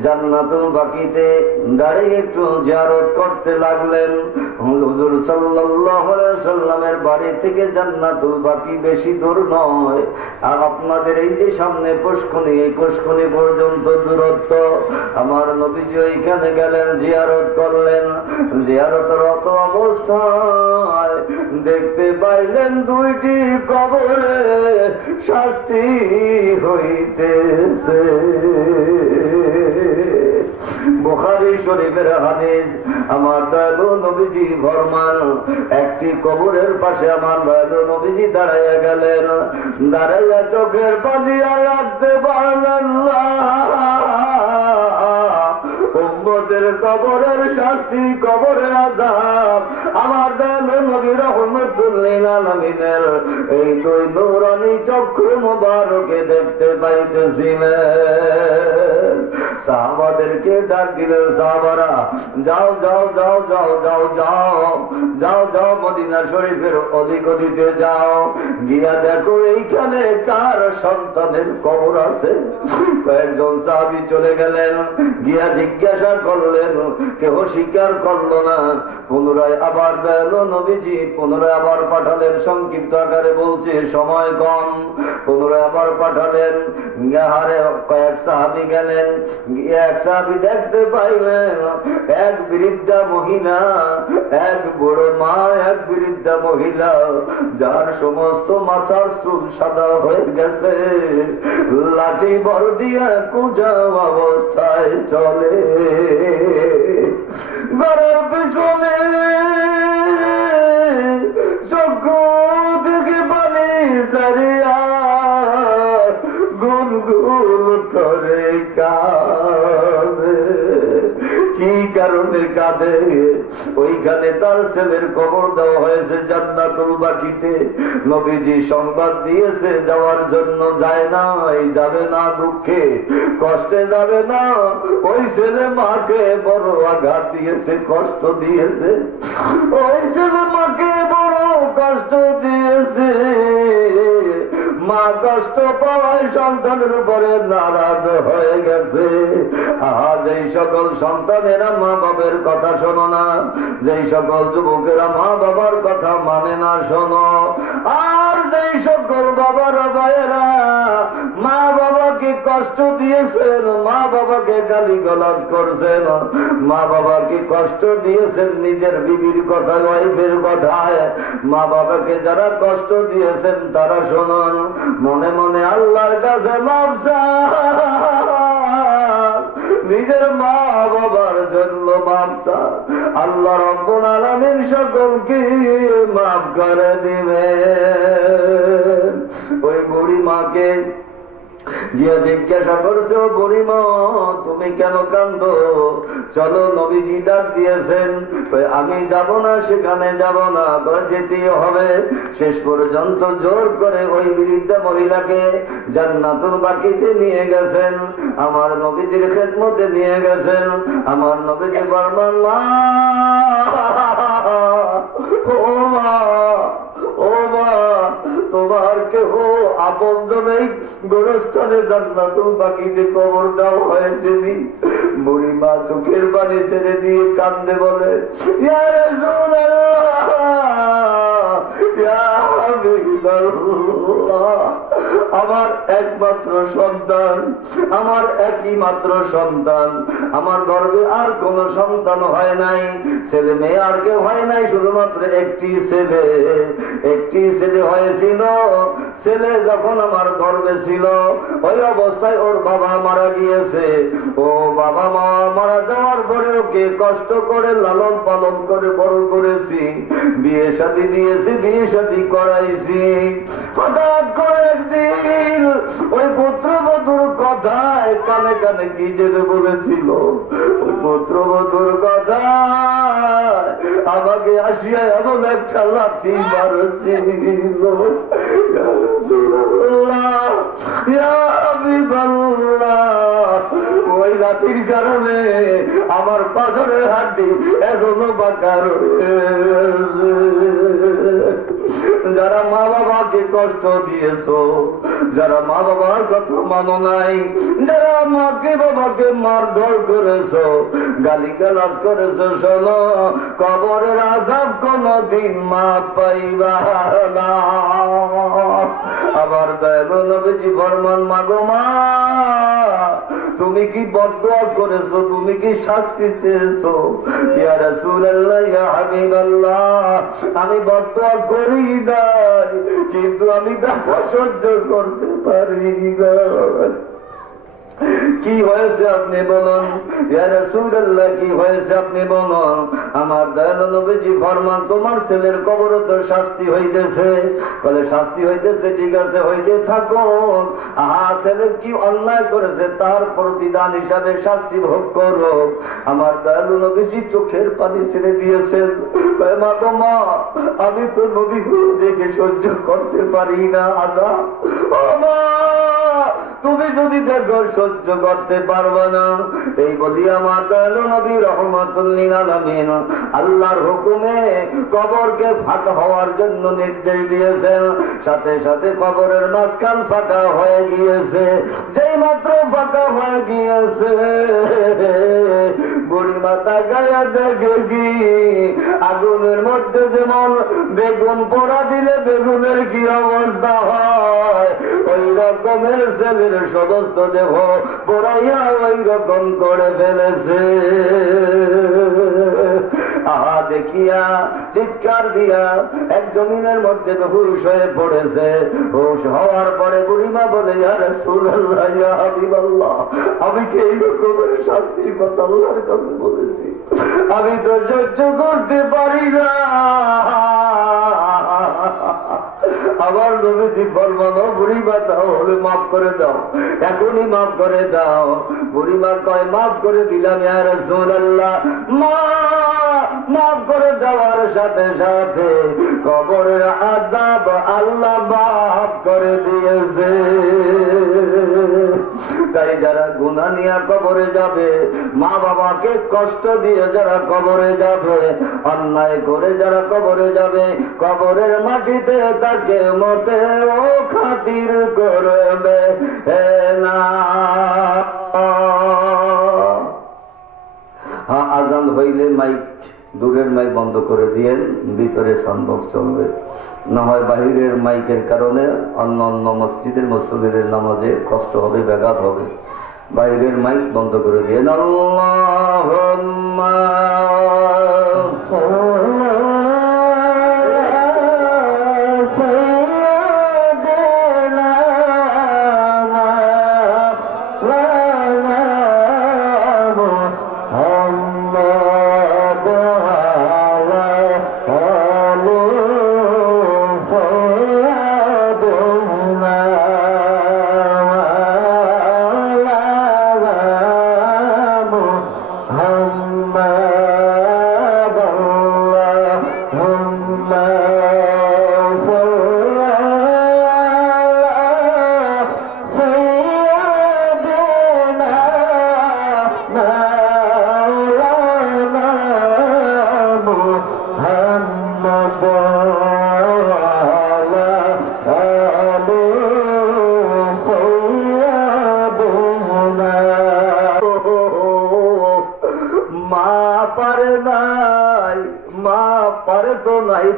জান্নাতুল বাকিতে দাঁড়িয়ে একটু জিয়ারত করতে লাগলেন। হুজুর সাল্লাল্লাহু আলাইহি সাল্লামের বাড়ি থেকে জান্নাতুল বাকি বেশি দূর নয়। আর আপনাদের এই যে সামনে পুষ্করণী, এই পুষ্করণী পর্যন্ত দূরত্ব। আমার নবীজি ওইখানে গেলেন, জিয়ারত করলেন। জিয়ারতরত অবস্থায় দেখতে পাইলেন দুইটি কবরে শাস্তি হইতেছে। বুখারী শরীফের হাদিস। আমার দয়ালু নবীজি ফরমান একটি কবরের পাশে আমার দয়ালু নবীজি দাঁড়াইয়া গেলেন, দাঁড়াইয়া চোখের পানি আর রাখতে পারলেন না। উম্মতের কবরের শাস্তি, কবরের আযাব আমার দয়ালু নবী রাহমাতুল লিল আলামিনের এই দুই নূরানী চক্ষু মুবারকে দেখতে পাইতেছিলেন। সাহাবাদের সাহাবাদেরকে ডাক দিলেন, সাহাবারা যাও যাও যাও যাও যাও যাও যাও যাও মদিনা শরীফের অলিগলিতে যাও, গিয়া দেখো এইখানে কার সন্তানের কবর আছে। কয়েকজন সাহাবী চলে গেলেন, গিয়া জিজ্ঞাসা করলেন, কেউ স্বীকার করলো না। পুনরায় আবার গেল নবীজি, পুনরায় আবার পাঠালেন, সংক্ষিপ্ত আকারে বলছে সময় কম। পুনরায় আবার পাঠালেন, হারে কয়েক সাহাবী গেলেন, এক সাহাবী দেখতে পাইলেন এক বৃদ্ধা মহিলা, এক বুড়ো মা, এক বৃদ্ধা মহিলা যার সমস্ত মাথার চুল সাদা হয়ে গেছে, লাঠি বর দিয়া কুজা অবস্থায় চলে। ঘরের পিছনে চক্ষু থেকে পানি সারিয়া গুনগুন করে কাঁদে। কি কারণে কাঁদে? ওইখানে তার ছেলের কবর দেওয়া হয়েছে জান্নাতুল বাকিতে। নবীজি সংবাদ দিয়েছে যাওয়ার জন্য, যায় না, যাবে না, দুঃখে কষ্টে যাবে না। ওই ছেলে মাকে বড় আঘাত দিয়েছে, কষ্ট দিয়েছে। ওই ছেলে মাকে বড় কষ্ট দিয়েছে। মা কষ্ট পাওয়ায় সন্তানের উপরে নারাজ হয়ে গেছে। আজ এই সকল সন্তানেরা মা বাবার কথা শোনো না, যেই সকল যুবকেরা মা বাবার কথা মানে না শোনো, আর যেই সকল বাবার ভাইয়েরা মা বাবাকে কষ্ট দিয়েছেন, মা বাবাকে গালিগালাজ করছেন, মা বাবাকে কষ্ট দিয়েছেন নিজের বিবির কথা, ওয়াইফের কথায়, মা বাবাকে যারা কষ্ট দিয়েছেন তারা শুনুন, মনে মনে আল্লাহর কাছে মাফ চান, নিজের মা বাবার জন্য মাফ চান। আল্লাহ রাব্বুল আলামিন সকলকে মাফ করে দিবেন। ওই বুড়ি মাকে গিয়ে জিজ্ঞাসা করছে, ও বুড়িমা তুমি কেন কান্দো? চলো, নবীজি ডাক দিয়েছেন। আমি যাব না, সেখানে যাব না, যেতেই হবে। শেষ পর্যন্ত জোর করে ওই বৃদ্ধা মহিলাকে জান্নাতুল বাকিতে নিয়ে গেছেন, আমার নবীজির খেদমতে নিয়ে গেছেন। আমার নবীজি বললেন, ও মা, ও মা, তোমার কেহ আপনজন এই গোরস্থানে জান্নাতুল বাকিতে কবর দেওয়া হয়েছে। বুড়ি মা চোখের পানি ছেড়ে দিয়ে কান্দে বলে, ইয়া রাসূলুল্লাহ, ইয়া হাবিবাল্লাহ, আমার একমাত্র সন্তান, আমার একই মাত্র সন্তান, আমার গর্ভে আর কোন সন্তান হয় নাই, ছেলে মেয়ে আর কেউ হয় নাই, শুধুমাত্র একটি ছেলে, একটি ছেলে হয়েছিল। ছেলে যখন আমার গর্ভে ছিল ওই অবস্থায় ওর বাবা মারা গিয়েছে। ও বাবা মা মারা যাওয়ার পরে ওকে কষ্ট করে লালন পালন করে বড় করেছি, বিয়ে শাদী দিয়েছি, বিয়ে শাদী করাইছি। হঠাৎ করে একদিন ওই পুত্রবধূর কথায় কানে কানে কি যেতে বলেছিল, ওই পুত্রবধূর কথা আমাকে আসিয়া এমন একটা লাথি মারছিল। ওই লাঠির কারণে আমার পাথরের হাড্ডি এখনো বাঁকা রয়েছে। যারা মা বাবাকে কষ্ট দিয়েছ, যারা মা বাবার কথা মানো নাই, যারা মাকে বাবাকে মারধর করেছ, গালিগালাজ করেছ, শোনো, কবরের আযাব কোনদিন মা পাইবা না। আবার দয়ালু নবীজি ফরমান, মাগো মা, তুমি কি বদদোয়া করেছো? তুমি কি শাস্তি চেয়েছো? ইয়া রাসূলুল্লাহ, ইয়া হাবিবাল্লাহ, আমি বদদোয়া করি নাই, কিন্তু আমি ব্যথা সহ্য করতে পারি না। কি হয়েছে আপনি বলুন, ইয়া রাসূলুল্লাহ, কি হয়েছে আপনি বলুন। আমার দয়ালু নবীজি ফরমান, তোমার ছেলের কবরে তো শাস্তি হইতেছে। বলে শাস্তি হইতেছে, ঠিক আছে, হইতে থাকুন। ছেলে কি অন্যায় করেছে তার প্রতিদান হিসাবে শাস্তি ভোগ করো। আমার দয়ালু নবীজি চোখের পানি ছেড়ে দিয়েছেন। মা তো মা, আমি তো নবীগুলো দেখে সহ্য করতে পারি না আযাব। ও মা, তুমি যদি দেখো সহ্য করতে পারবে না। এই বলিয়া মা দয়াল নবী রহমাতুল লিল আলামিন আল্লাহর হুকুমে কবরকে ফাঁকা হওয়ার জন্য নির্দেশ দিয়েছেন। সাথে সাথে কবরের মাঝখান ফাঁকা হয়ে গিয়েছে। যেই মাত্র ফাঁকা হয়ে গিয়েছে বুড়ি মাতা গায়া দেখে কি আগুনের মধ্যে যেমন বেগুন পোড়া দিলে বেগুনের কি অবস্থা হয়, ওই রকমের ছেলের সমস্ত দেহ পোড়াইয়া ওই রকম করে ফেলেছে। আহা দেখিয়া চিৎকার দিয়া এক জমিনের মধ্যে হুশ হয়ে পড়েছে। হুশ হওয়ার পরে বুড়িমা বলে, ইয়া রাসূলুল্লাহ, ইয়া হাবিবাল্লাহ, আমি কি এই রকমের শাস্তির কথা আল্লাহর কাছে বলেছি? আমি তো সহ্য করতে পারি না। আমার নবীজি ফরমানো, বুড়িমা তাহলে মাফ করে দাও, এখনই মাফ করে দাও। বুড়িমা কয়, মাফ করে দিলাম ইয়া রাসূলুল্লাহ। মাফ করে দেওয়ার সাথে সাথে কবরের আযাব আল্লাহ মাফ করে দিয়েছে। তাই যারা গুনাহ নিয়ে কবরে যাবে, মা বাবাকে কষ্ট দিয়ে যারা কবরে যাবে, অন্যায় করে যারা কবরে যাবে, কবরের মাটিতে তাকে মোটেও খাতির করবে না। আজান হইলে মাইক, দূরের মাইক বন্ধ করে দিয়েন, ভিতরে সাউন্ড চলবে। না হয় বাহিরের মাইকের কারণে অন্য অন্য মসজিদের মুসল্লিদের নামাজে কষ্ট হবে, ব্যাঘাত হবে। বাইরের মাইক বন্ধ করে দিয়েন। আল্লাহুম্মা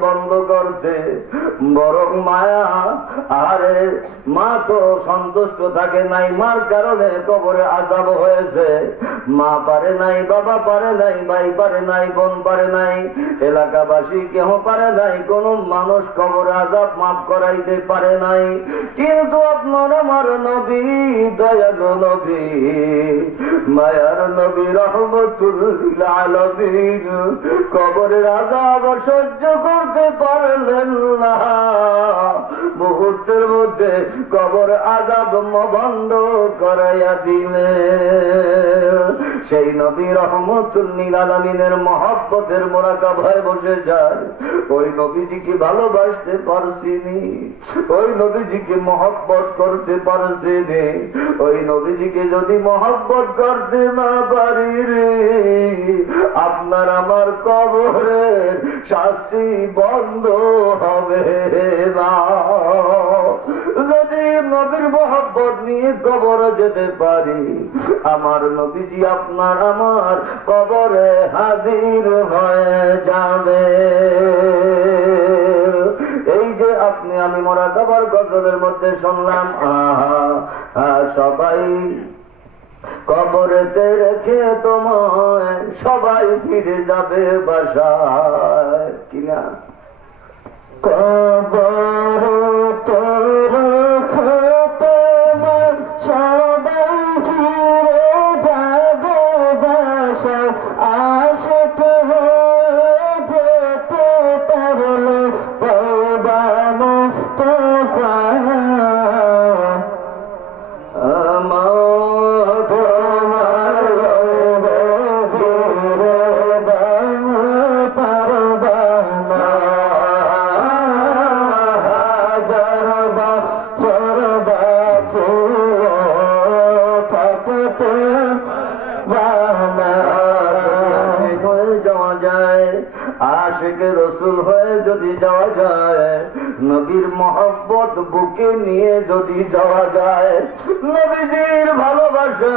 বন্ধ করতে, বরং মায়া আরে মা তো সন্তুষ্ট থাকে নাই, মার কারণে কবরে আযাব হয়েছে। মা পারে নাই, বাবা পারে নাই, ভাই পারে নাই, বোন পারে নাই, এলাকাবাসী কেহ পারে নাই, কোন মানুষ কবরে আযাব মাফ করাইতে পারে নাই। কিন্তু আপনার আমার নবী, দয়ালু নবী, মায়ার নবী রহমতুল লিল আলামিন কবরের আযাব সহ্য করতে পারলেন না। মুহূর্তের মধ্যে কবর আযাব বন্ধ করাইয়া দিলেন। সেই নবী রহমতুল লিল আলামিনের মহব্বতের মোরাকাবায় বসে যায়। ওই নবীজিকে ভালোবাসতে পারছিনি, ওই নবীজিকে মহব্বত করতে পারছিনি। ওই নবীজিকে যদি মহব্বত করতে না পারি রে, আপনার আমার কবরের শাস্তি বন্ধ হবে না। যদি নবীর মহব্বত নিয়ে কবরে যেতে পারি, আমার নবীজি আপনার আমার কবরে হাজির হয়ে যাবে। এই যে আপনি আমি মোরাকাবার গজলের মধ্যে শুনলাম, আহা সবাই কবরেতে রেখে তোমায় সবাই ফিরে যাবে বাসায়, কিনা কবর তোর সবাই ফিরে যাবে বাসায়, আশিক হয়ে যেতে পারলে তওবা মুস্তাফা। আশিকে রসুল হয়ে যদি যাওয়া যায়, নবীর মহব্বত বুকে নিয়ে যদি যাওয়া যায়, নবীজির ভালোবাসা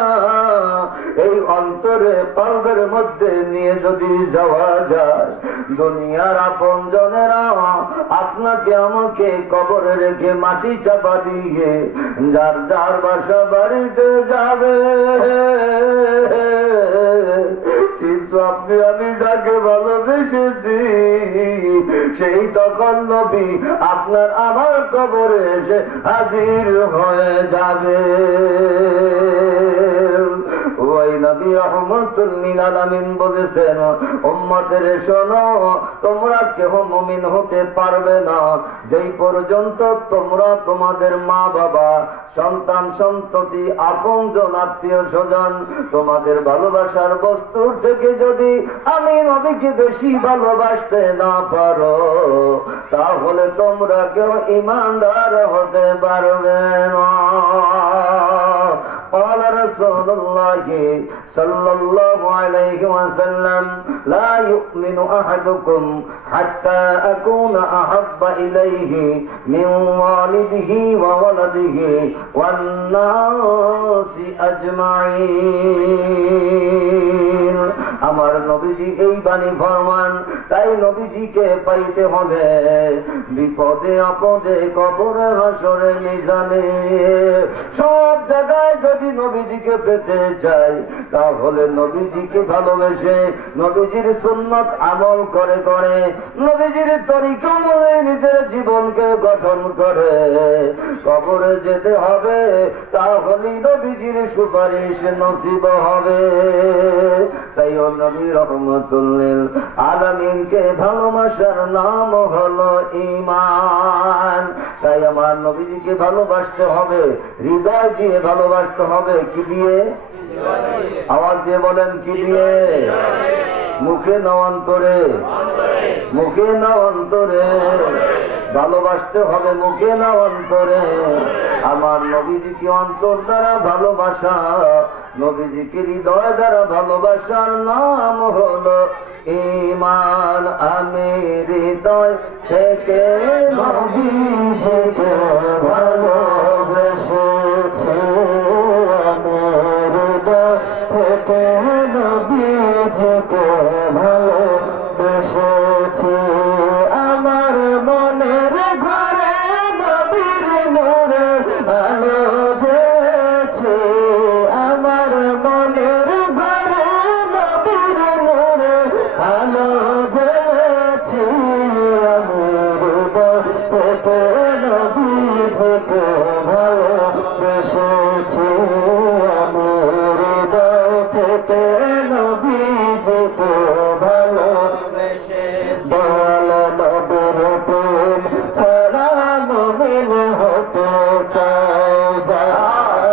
এই অন্তরে কলবের মধ্যে নিয়ে যদি যাওয়া যায়, দুনিয়ার আপন জনেরা আপনাকে আমাকে কবরে রেখে মাটি চাপা দিয়ে যার যার বাসা বাড়িতে যাবে, কিন্তু আপনি আমি যাকে ভালোবেসেছি সেই তখন নবী আপনার আমার কবরে এসে হাজির হয়ে যাবে। ওই নবী রহমতুল লিল আলামিন বলেছেন, উম্মতের শোনো, তোমরা কেহ মুমিন হতে পারবে না যেই পর্যন্ত তোমরা তোমাদের মা বাবা, সন্তান সন্ততি, আপনজন, আত্মীয় স্বজন, তোমাদের ভালোবাসার বস্তুর থেকে যদি আমি নবীকে বেশি ভালোবাসতে না পারো, তাহলে তোমরা কেউ ঈমানদার হতে পারবে না। قال رسول الله صلى الله عليه وسلم لا يؤمن أحدكم حتى أكون أحب إليه من والده وولده والناس أجمعين। আমার নবীজি এই বাণী ফরমান, তাই নবীজিকে পাইতে হলে বিপদে আপদে, কবরে, হাসরে, মিজানে, সব জায়গায় যদি নবীজিকে পেতে চাই, তাহলে নবীজিকে ভালোবেসে নবীজির সুন্নত আমল করে করে, নবীজির তরিকা অনুযায়ী নিজের জীবনকে গঠন করে কবরে যেতে হবে, তাহলে নবীজির সুপারিশ নসিব হবে। তাই ও নবী রহমতুল লিল আলামিনকে ভালোবাসার নাম হলো ঈমান। তাই আমার নবীজিকে ভালোবাসতে হবে, হৃদয় দিয়ে ভালোবাসতে হবে। কি দিয়ে? আওয়াজ দিয়ে বলেন, কি দিয়ে? মুখে না অন্তরে? মুখে না অন্তরে ভালোবাসতে হবে, মুখে না অন্তরে। আমার নবীজিকে অন্তর দ্বারা ভালোবাসা, নবীজিকে হৃদয় দ্বারা ভালোবাসার নাম হলো ঈমান। আমি হৃদয় থেকে নবীজিকে ভালোবেসেছি, আমি হৃদয় থেকে নবীজিকে ভালোবেসেছি, আমার মনের ঘরে নবীর নূরে আলো জ্বলেছে, আমার মনের ঘরে নবীর নূরে আলো জ্বলেছে, আমি হৃদয় থেকে নবীজিকে ভালোবেসেছি, আমি হৃদয় থেকে নবীজিকে ভালোবেসেছি। বল নবীর প্রেম ছাড়া মুমিন হতে চায় না,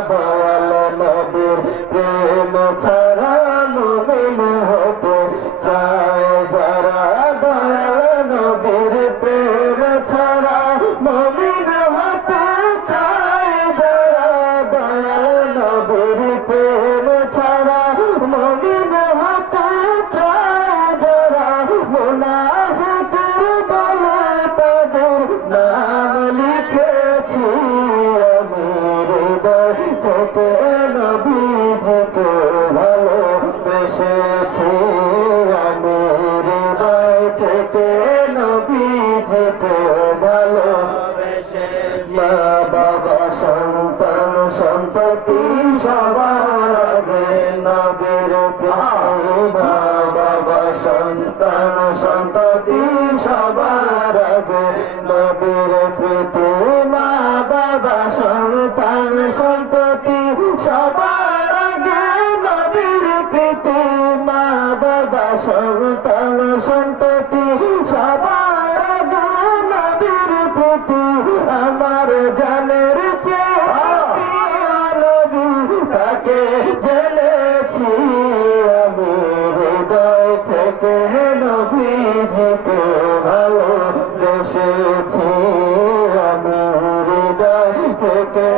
বল নবীর প্রেম ছাড়া মুমিন হতে চায় যারা, বল নবীর প্রেম ছাড়া মুমিন হতে চায় যারা, বল নবীর প্রেম ছাড়া মুমিন হতে চায় যারা, মুনাফিকের দলে তাদের নাম লিখেছি, আমি হৃদয় থেকে নবীজিকে ভালোবেসেছি, আমি হৃদয় থেকে নবীজিকে ভালোবেসেছি। মা বাবা, সন্তান সন্ততি সবার আগে নবীর প্রেমে, মা বাবা, সন্তান সন্ততি সবার আগে নবীর প্রীতি, মা বাবা, সন্তান সন্ততি সবার আগে নবীর প্রীতি, মা বাবা, সন্তান সন্ততি সবার আগে নবীর প্রীতি, আমার জানের চেয়ে নবী তাকে জেনেছি, আমি হৃদয় থেকে নবীজিকে ভালোবেসেছি, আমি হৃদয় থেকে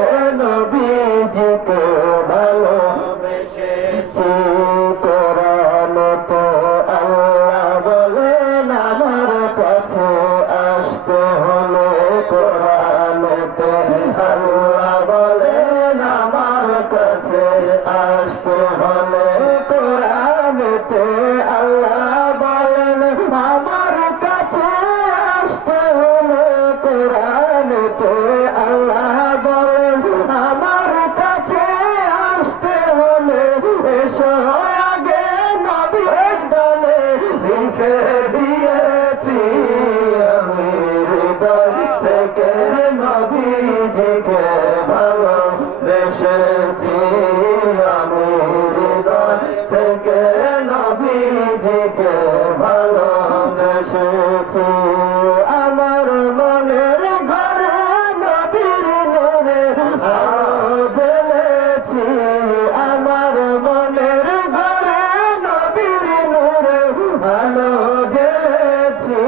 নবীজিকে ভালোবেসেছি। কোরআন তো আল্লাহ বলেন, আমার মনের ঘরে নবীর নূরে আলো জ্বেলেছি আমার মনের ঘরে নবীর নূরে আলো জ্বেলেছি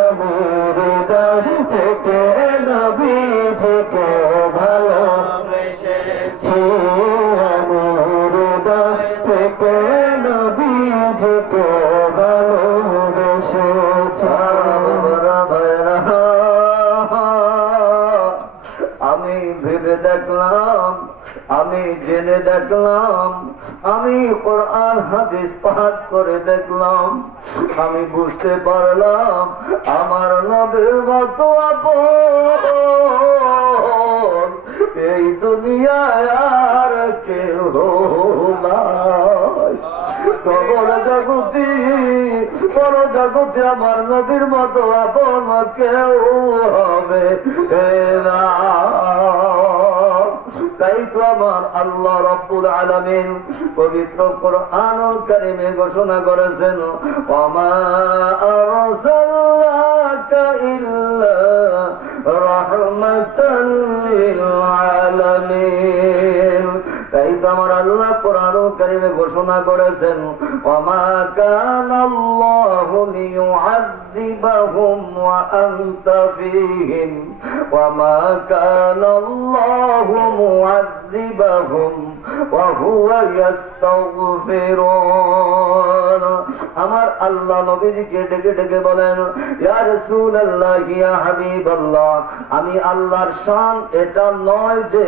আমি হৃদয় থেকে নবীজিকে ভালোবেসেছি আমি হৃদয় থেকে নবীজিকে আমি ভেবে দেখলাম আমি জেনে দেখলাম আমি কোরআন হাদিস পাঠ করে দেখলাম আমি বুঝতে পারলাম আমার নবীর মতো আপন এই দুনিয়ায় আর কেউ নাই বড় জগতে আমার নবীর মতো আপন কেউ হবে না তাই তো আমার আল্লাহ রাব্বুল আলামিন পবিত্র কোরআনুল কারীমে ঘোষণা করেছেন ওয়ামা আরসালনাকা ইল্লা রাহমাতাল লিল আলামিন তাই তো আমার আল্লাহ কোরআনুল কারীমে ঘোষণা করেছেন ওয়ামা কানাল্লাহু লিয়ুআযযিবাহুম ওয়া আনতা ফীহিম ওয়ামা কানাল্লাহু মুআযযিবাহুম ওয়া হুয়া ইস্তাগফিরুন আমার আল্লাহ নবীজিকে ডেকে ডেকে বলেন ইয়া রাসূলুল্লাহ ইয়া হাবিবাল্লাহ আমি আল্লাহর শান এটা নয় যে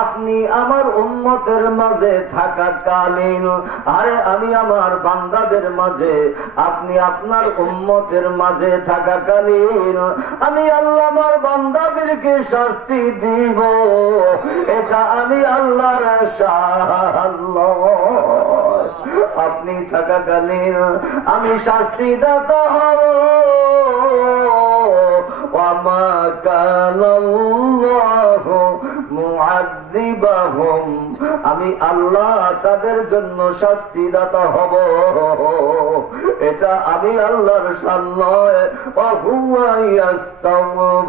আপনি আমার উম্মতের মাঝে থাকাকালীন আরে আমি আমার বান্দাদের মাঝে আপনি আপনার উম্মতের মাঝে থাকাকালীন আমি আল্লাহ আমার বান্দাদেরকে শাস্তি দিব এটা আমি আল্লাহর শান আপনি থাকাকালীন আমি শাস্তি দাতা হব ওয়ামা কানাল্লাহু মুআযযিবাহুম আমি আল্লাহ তাদের জন্য শাস্তিদাতা হব এটা আমি আল্লাহর শান নয় ওয়া হুয়া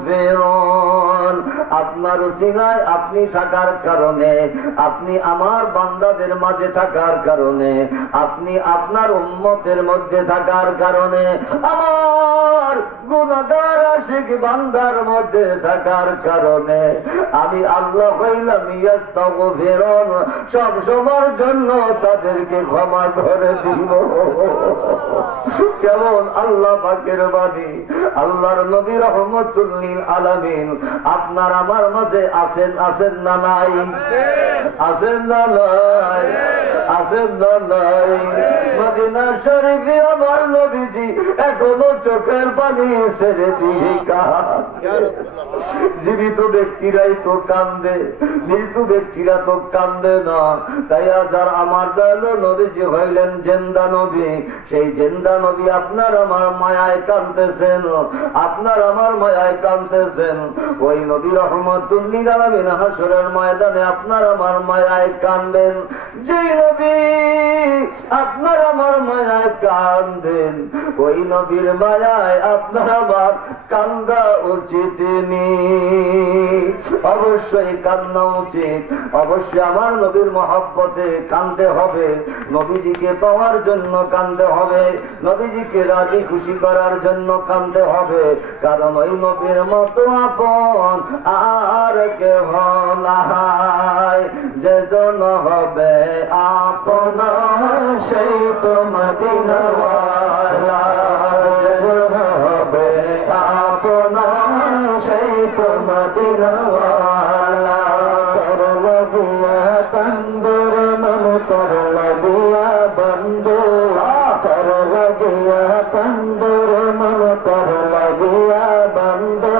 ইস্তাগফিরুন আপনার উসিলায় আপনি থাকার কারণে আপনি আমার বান্দাদের মাঝে থাকার কারণে আপনি আপনার উম্মতের মধ্যে থাকার কারণে আমার গুনাহগার আশিক বান্দার মধ্যে থাকার কারণে আমি আল্লাহ হইলাম ইস্তাগফিরুন সব সময়ের জন্য তাদেরকে ক্ষমা করে দিব কেমন আল্লাহ পাকের বাণী আল্লাহর নবী রাহমাতুল লিল আলামিন আপনার আমার মাঝে আছেন আছেন না নাই আছেন না নাই আছেন না নাই মদিনা শরীফে আমার নবীজি এখনো চোখের পানি ছেড়ে দিয়ে জীবিত ব্যক্তিরাই তো কান্দে মৃত্যু ব্যক্তিরা তো কান্দে না তাই আজার আমার দয়ালু নবীজি হইলেন জিন্দা নবী সেই জিন্দা নবী আপনার আমার মায়ায় কাঁদতেছেন আপনার আমার মায়ায় কাঁদতেছেন ওই নবী রাহমাতুল লিল আলামিন হাসরের ময়দানে আপনার আমার মায়ায় কাঁদেন যে নবী আপনার আমার মায়ায় কাঁদেন ওই নবীর মায়ায় আপনার আমার কান্দা উচিত অবশ্যই কান্না উচিত অবশ্যই আমার নবীর মহব্বতে কাঁদতে হবে নবীজিকে পাওয়ার জন্য কাঁদতে হবে নবীজিকে রাজি খুশি করার জন্য কাঁদতে হবে কারণ ওই নবীর মতো আপন আর কেহ নাই যেজন হবে আপন সেই তো মদিনাওয়ালা যেজন হবে আপন সেই তো মদিনাওয়ালা করলা দিয়া তন্দুর মন করলা দিয়া বন্ধু করলা দিয়া তন্দুর মন করলা দিয়া বন্ধু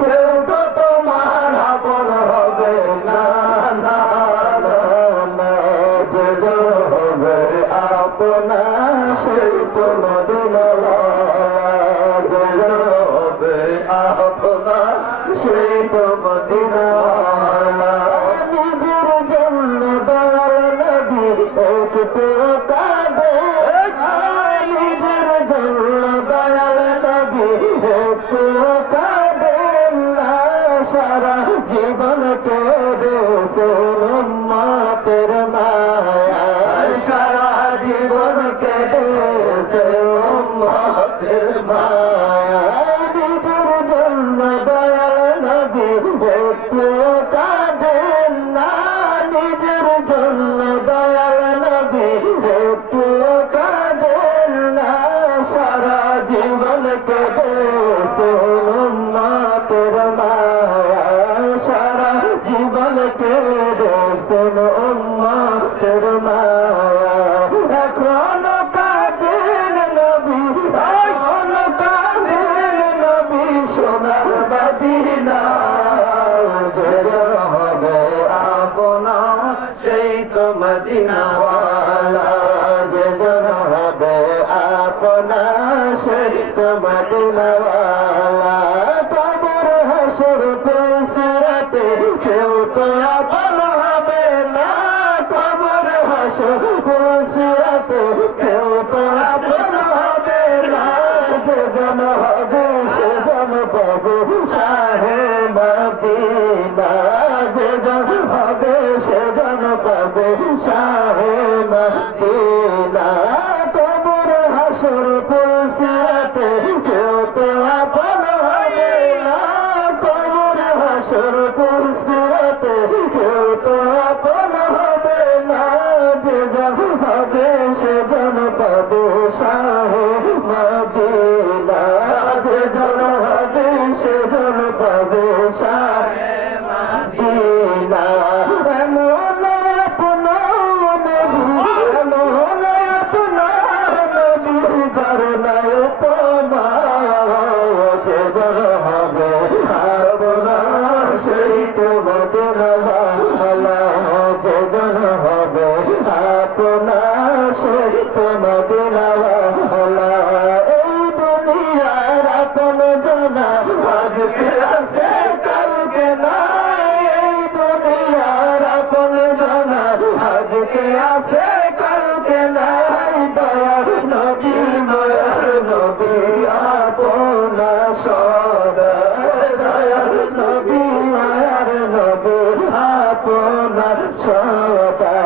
কেউ তো তোমার আপন হবে না না হবে আপনা সেই তো মদিনা মায়া নিজের জন্য দয়াল নবী একটু কাঁদেন না নিজের জন্য দয়াল নবী একটু কাঁদেন না সারা জীবন কেঁদেছেন উম্মতের মায়া সারা জীবন কেঁদেছেন উম্মতের মায়া এখনো কাঁদেন নবী এখনো কাঁদেন নবী সোনার মদিনা হবে আপনা সেই তো মদিনাওয়ালা যেজন হবে আপনা সেই তো মদিনাওয়ালা কবর হাসর পেছরাতে কেউ তো আপন হবে না কবর হাসর পেছরাতে কেউ তো আপন হবে না যেজন হবে সেজন পাবে শাহে মদিনা যেজন হবে সেজন পাবে শাহে মদিনা কবর হাসর পেছরাতে কেউ তো আপন হবে না কবর হাসর পেছরাতে কেউ তো আপন হবে না যেজন হবে সেজন পাবে শাহে মদিনা যেজন হবে সেজন পাবে শাহে মদিনা এমন আপনার নবী এমন আপনার নবী করুণায় উপমা যেজন হবে আপনার সেই তো মদিনাওয়ালা যেজন হবে আপনার সেই তো মদিনাওয়ালা এই দুনিয়ার আপন জানা আজকে আছে কালকে নাই এই দুনিয়ার আপন জানা আজকে আছে কালকে নাই দয়ার নবী মায়ার নবী আপনা সদা দয়ার নবী মায়ার নবী আপনা সদা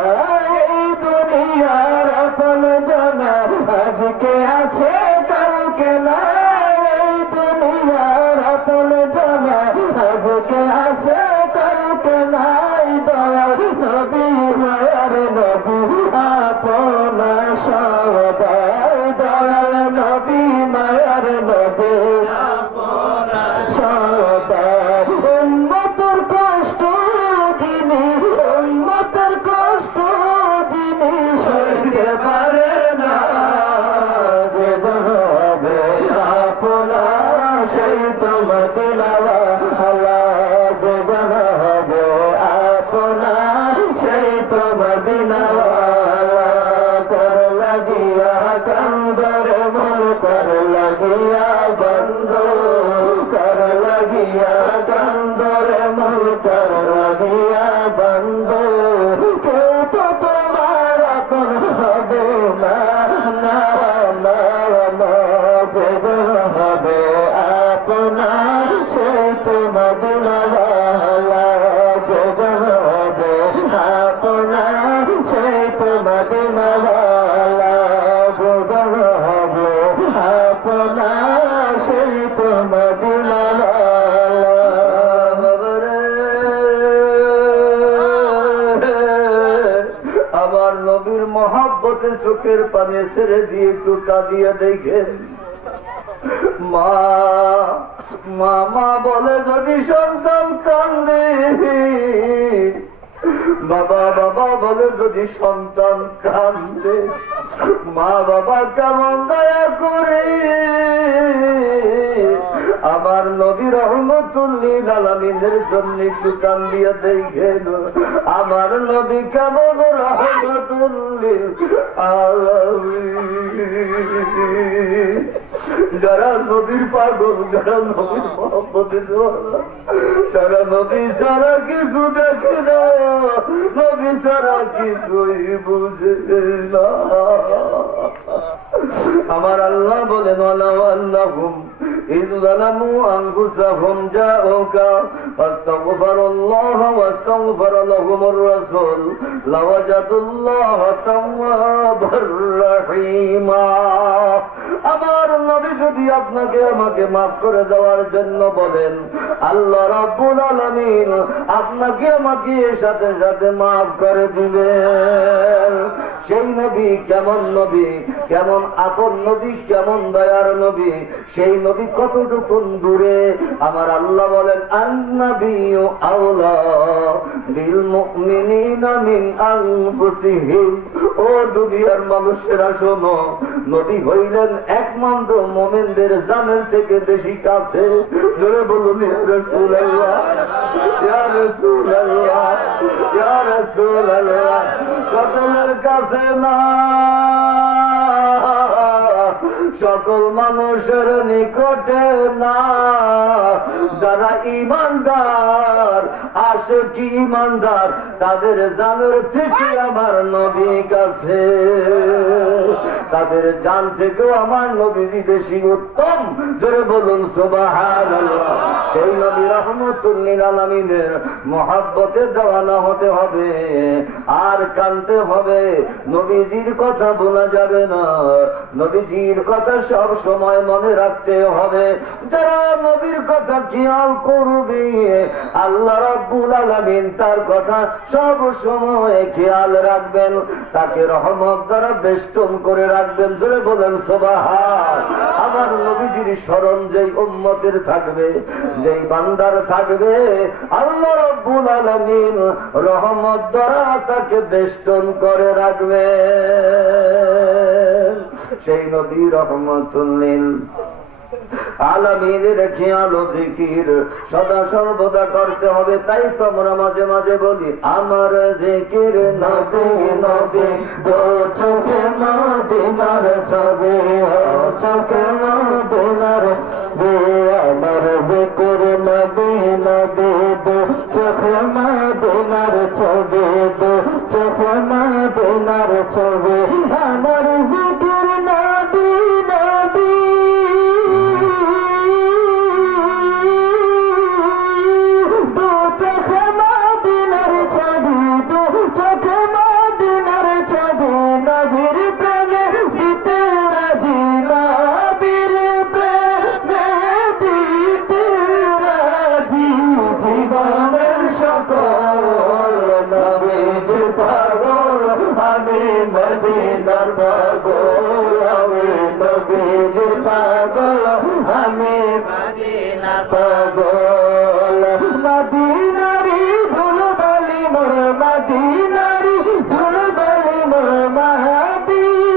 এই দুনিয়ার আপন জানা আজকে আছে কালকে নাই এই দুনিয়ার আপন জানা আজকে আছে কালকে নাই দয়ার নবী মায়ার নবী আপনা সদা দয়ার নবী মায়ার নবী আপনা সদা উম্মতের কষ্ট যিনি উম্মতের কষ্ট যিনি সইতে পারে না যেজন হবে আপনা সেই তো মদিনাওয়ালা যেজন হবে আপনা সেই তো মদিনাওয়ালা কর লাগিয়া কান্দরে মন কর লাগিয়া বন্ধ কর লাগিয়া কান্দরে মন কর লাগিয়া বন্ধ কেউ তো তোমার আপন হবে না না না না যেজন হবে আপনা সেই তো মদিনাওয়ালা যেজন হবে আপনা সেই তো মদিনাওয়ালা যেজন হবে আপনা সেই তো মদিনাওয়ালা আমার নবীর মহব্বতে চোখের পানি ছেড়ে দিয়ে টুকা দিয়ে দেখেন মা মা বলে যদি সন্তান কান্দে বাবা বাবা বলে যদি সন্তান কান্দে মা বাবা কেমন দয়া করে আমার নবী রহমতুল্লিল আলামিনের জন্য একটু কান্দিয়া দেখেন আমার নবী কেমন রহমতুল্লিল আলামিন যারা নবীর পাগল যারা নবীর মহব্বতে তারা নবী ছাড়া কিছু দেখে না নবী ছাড়া কিছুই বুঝে না আমার আল্লাহ বলেন ওয়ালাউ আন্নাহুম ইয যালামু আনফুসাহুম জাউকা ফাস্তাগফিরুল্লাহ ওয়াস্তাগফারা লাহুমুর রাসূল লাওয়াজাদুল্লাহা তাওয়াবার রহিমা। আমার নবী যদি আপনাকে আমাকে মাফ করে দেওয়ার জন্য বলেন, আল্লাহ রাব্বুল আলামিন আপনাকে আমাকে সাথে সাথে মাফ করে দিবেন। সেই নবী কেমন নবী, কেমন আপন নবী, কেমন দয়ার নবী, সেই নবী কতটুকুন দূরে। আমার আল্লাহ বলেন আন-নাবিয়্যু আওলা বিল মুমিনিনা মিন আনফুসিহিম। ও দুনিয়ার মানুষেরা শোনো, নবী হইলেন একমাত্র মুমিনদের জানের থেকে বেশি কাছে। জোরে বলুন ইয়া রাসূলুল্লাহ, ইয়া রাসূলুল্লাহ, ইয়া রাসূলুল্লাহ। সকলের কাছে না, সকল মানুষের নিকটে না, যারা ইমানদার আশিকি ইমানদার তাদের জানের থেকে আমার নবী কাছে, তাদের জান থেকেও আমার নবী বেশি উত্তম। জোরে বলুন সুবহানাল্লাহ। সেই নবী রাহমাতুল লিল আলামিনের মহব্বতে দেওয়ানা হতে হবে আর কানতে হবে। নবীজির কথা বলা যাবে না, নবীজির কথা সব সময় মনে রাখতে হবে। যারা নবীর কথা খেয়াল করবে আল্লাহ রাব্বুল আলামিন তার কথা সব সময় খেয়াল রাখবেন, তাকে রহমত দ্বারা বেষ্টন করে রাখবেন। জোরে বলেন সুবহান। আমার নবীজির স্মরণ যেই উম্মতের থাকবে, যেই বান্দার থাকবে, আল্লাহ রাব্বুল আলামিন রহমত দ্বারা তাকে বেষ্টন করে রাখবে। সেই নবী রহমাতুল লিল আলামিনের খেয়াল ও জিকির সদা সর্বদা করতে হবে। তাই তো আমরা মাঝে মাঝে বলি আমার জিকির নবী নবী, দো চোখে মদিনার ছবি, চোখে মদিনার আমার জিকির নবী নবী, দো চোখে মদিনার ছবি, দো চোখে মদিনার ছবি। আমার জিকির নবী নবী, মদিনার পাগল আমি নবীজির পাগল, আমি মদিনার পাগল। মদিনারি ধুলবালি মোর, মদিনারি ধুলবালি মোর, মদিনারি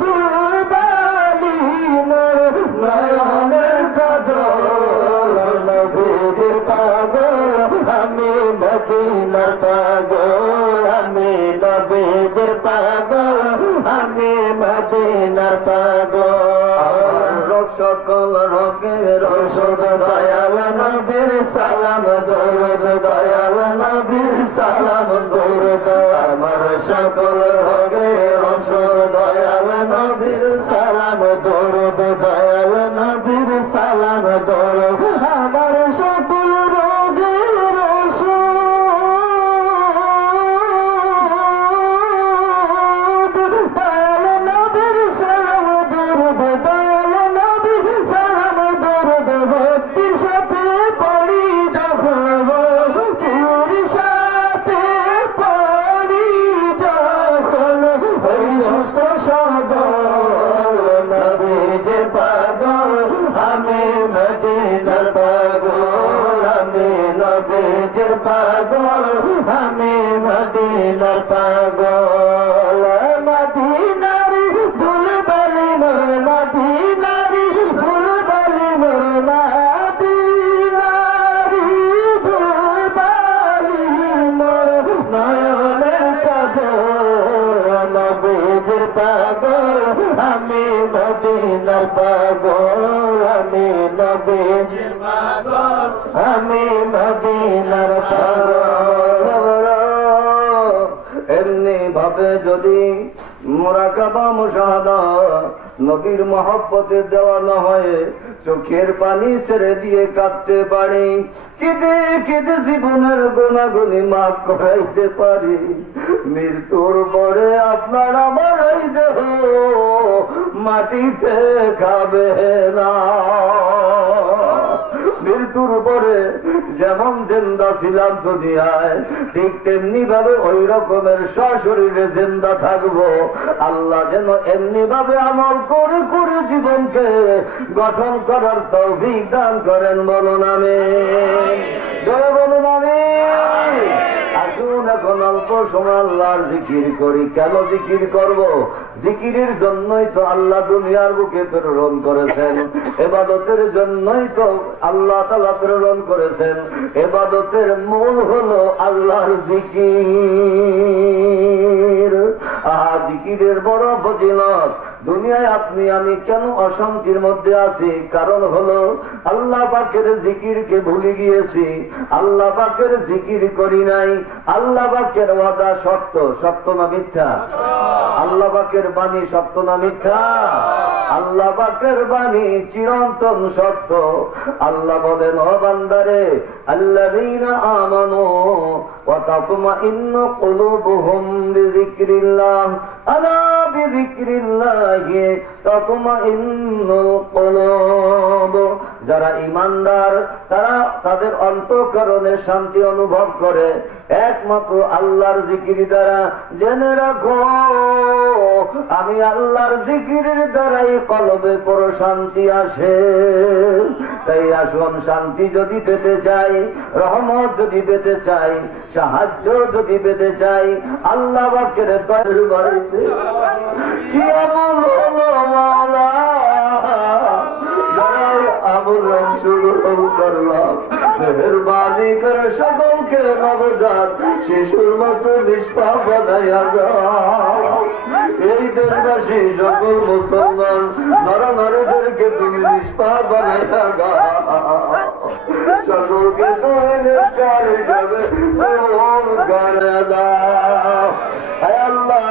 ধুলবালি মোর, নয়নের কাজল নবীজির পাগল, আমি মদিনার পাগল, আমি নবীজির পাগল, আমি মদিনার পাগল। সকল রোগের ঔষধ দয়াল নবীর সালাম দরুদ, দয়াল নবীর সালাম দরুদ। আমার সকল রোগের ঔষধ দয়াল নবীর সালাম দরুদ, দয়াল নবীর সালাম দরুদ। আমার সকল রোগের পাগল, আমি মদিনার পাগল। মদিনারি ধুলবালি মোর, মদিনারি ধুলবালি মোর, মদিনারি ধুলবালি মোর, নয়নের কাজল নবীজির পাগল, আমি মদিনার পাগল, আমি নবীজির পাগল, আমি মদিনার পাগল। এমনি ভাবে যদি মুরাকাবা মুশাহাদা নবীর মহব্বতে দেওয়ানো হয়ে চোখের পানি ছেড়ে দিয়ে কাঁদতে পারি, কেঁদে কেঁদে জীবনের গুণাগুলি মাফ করাইতে পারি। মৃত্যুর পরে আপনার আমার এই দেহ মাটিতে খাবে না। মৃত্যুর পরে যেমন জিন্দা ছিলাম দুনিয়ায়, ঠিক তেমনি ভাবে ওই রকমের সশরীরে জিন্দা থাকবো। আল্লাহ যেন এমনি ভাবে আমল করে করে জীবনকে গঠন করার তৌফিক দান করেন। বলুন আমিন, জয় বলুন আমিন। আসুন এখন অল্প সময় আল্লাহর জিকির করি। কেন জিকির করব? জিকিরের জন্যই তো আল্লাহ দুনিয়ার বুকে প্রেরণ করেছেন, ইবাদতের জন্যই তো আল্লাহ তাআলা প্রেরণ করেছেন। ইবাদতের মূল হলো আল্লাহর জিকির। জিকিরের বড় ফজিলত। দুনিয়ায় আপনি আমি কেন অশান্তির মধ্যে আছি? কারণ হলো আল্লাহ পাকের জিকিরকে ভুলে গিয়েছি, আল্লাহ পাকের জিকির করি নাই। আল্লাহ পাকের ওয়াদা সত্য, সত্য না মিথ্যা? আল্লাহ পাকের বাণী সত্য না মিথ্যা? আল্লাহ পাকের বাণী চিরন্তন সত্য। আল্লাহ বলেন, ও বান্দারে, আল্লাযীনা আমানু ওয়া তাতমাইন্নু কুলুবুহুম বিযিকরিল্লাহ, আলা বিযিকরিল্লাহি তাতমাইন্নুল কুলুব। যারা ঈমানদার তারা তাদের অন্তঃকরণে শান্তি অনুভব করে একমাত্র আল্লাহর জিকির দ্বারা। জেনে রাখো, আমি আল্লাহর জিকিরের দ্বারাই কলবে প্রশান্তি আসে। তাই আসুন, শান্তি যদি পেতে চাই, রহমত যদি পেতে চাই, সাহায্য যদি পেতে চাই, আল্লাহ পাকের দয়ার বাড়িতে কি আমল হলো মাওলা, আমল শুরু করলাম। মেহরবানি করে সকলকে নবজাত শিশুর মতো নিষ্পাপ বানাইয়া যাও। এই দেশবাসী সকল মুসলমান নরনারীদেরকে তুমি নিষ্পাপ বানাইয়া যাও। সকলকে তুমি নিষ্কার হিসাবে করে দাও। হে আল্লাহ,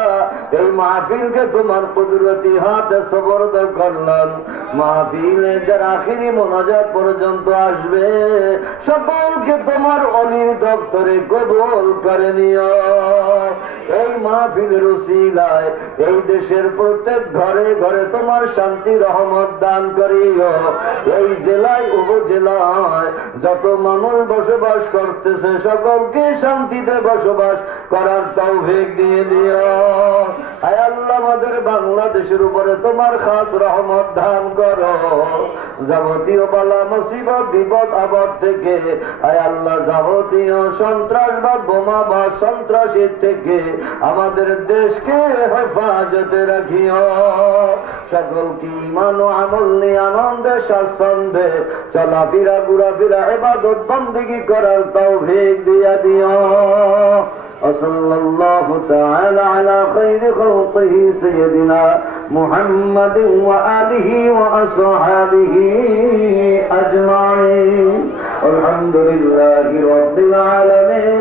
এই মাহফিলকে তোমার কুদরতি হাতে সুপর্দ করলাম। মাহফিলে যারা আখিরি মোনাজাত পর্যন্ত আসবে সকলকে তোমার অলির দপ্তরে কবুল করে নিও। এই মাহফিলের উসিলায় এই দেশের প্রত্যেক ঘরে ঘরে তোমার শান্তি রহমত দান করিও। এই জেলায় উপজেলায় যত মানুষ বসবাস করতেছে সকলকে শান্তিতে বসবাস করার তৌফিক দিয়ে দিও। আয় আল্লাহ, আমাদের বাংলাদেশের উপরে তোমার খাস রহমত দান করো। যাবতীয় বালা মুসিবত বিপদ আপদ থেকে আয় আল্লাহ, যাবতীয় সন্ত্রাসবাদ বোমাবাদ সন্ত্রাসীর থেকে আমাদের দেশকে হেফাজতে রাখিও। সকলকে ঈমান ও আমল নিয়ে আনন্দে স্বাচ্ছন্দ্যে চলাফেরা ঘোরাফেরা ইবাদত বন্দেগী করার তৌফিক দিয়া দিও। وصلى الله تعالى على خير خلقه سيدنا محمد وآله وأصحابه أجمعين. الحمد لله رب العالمين.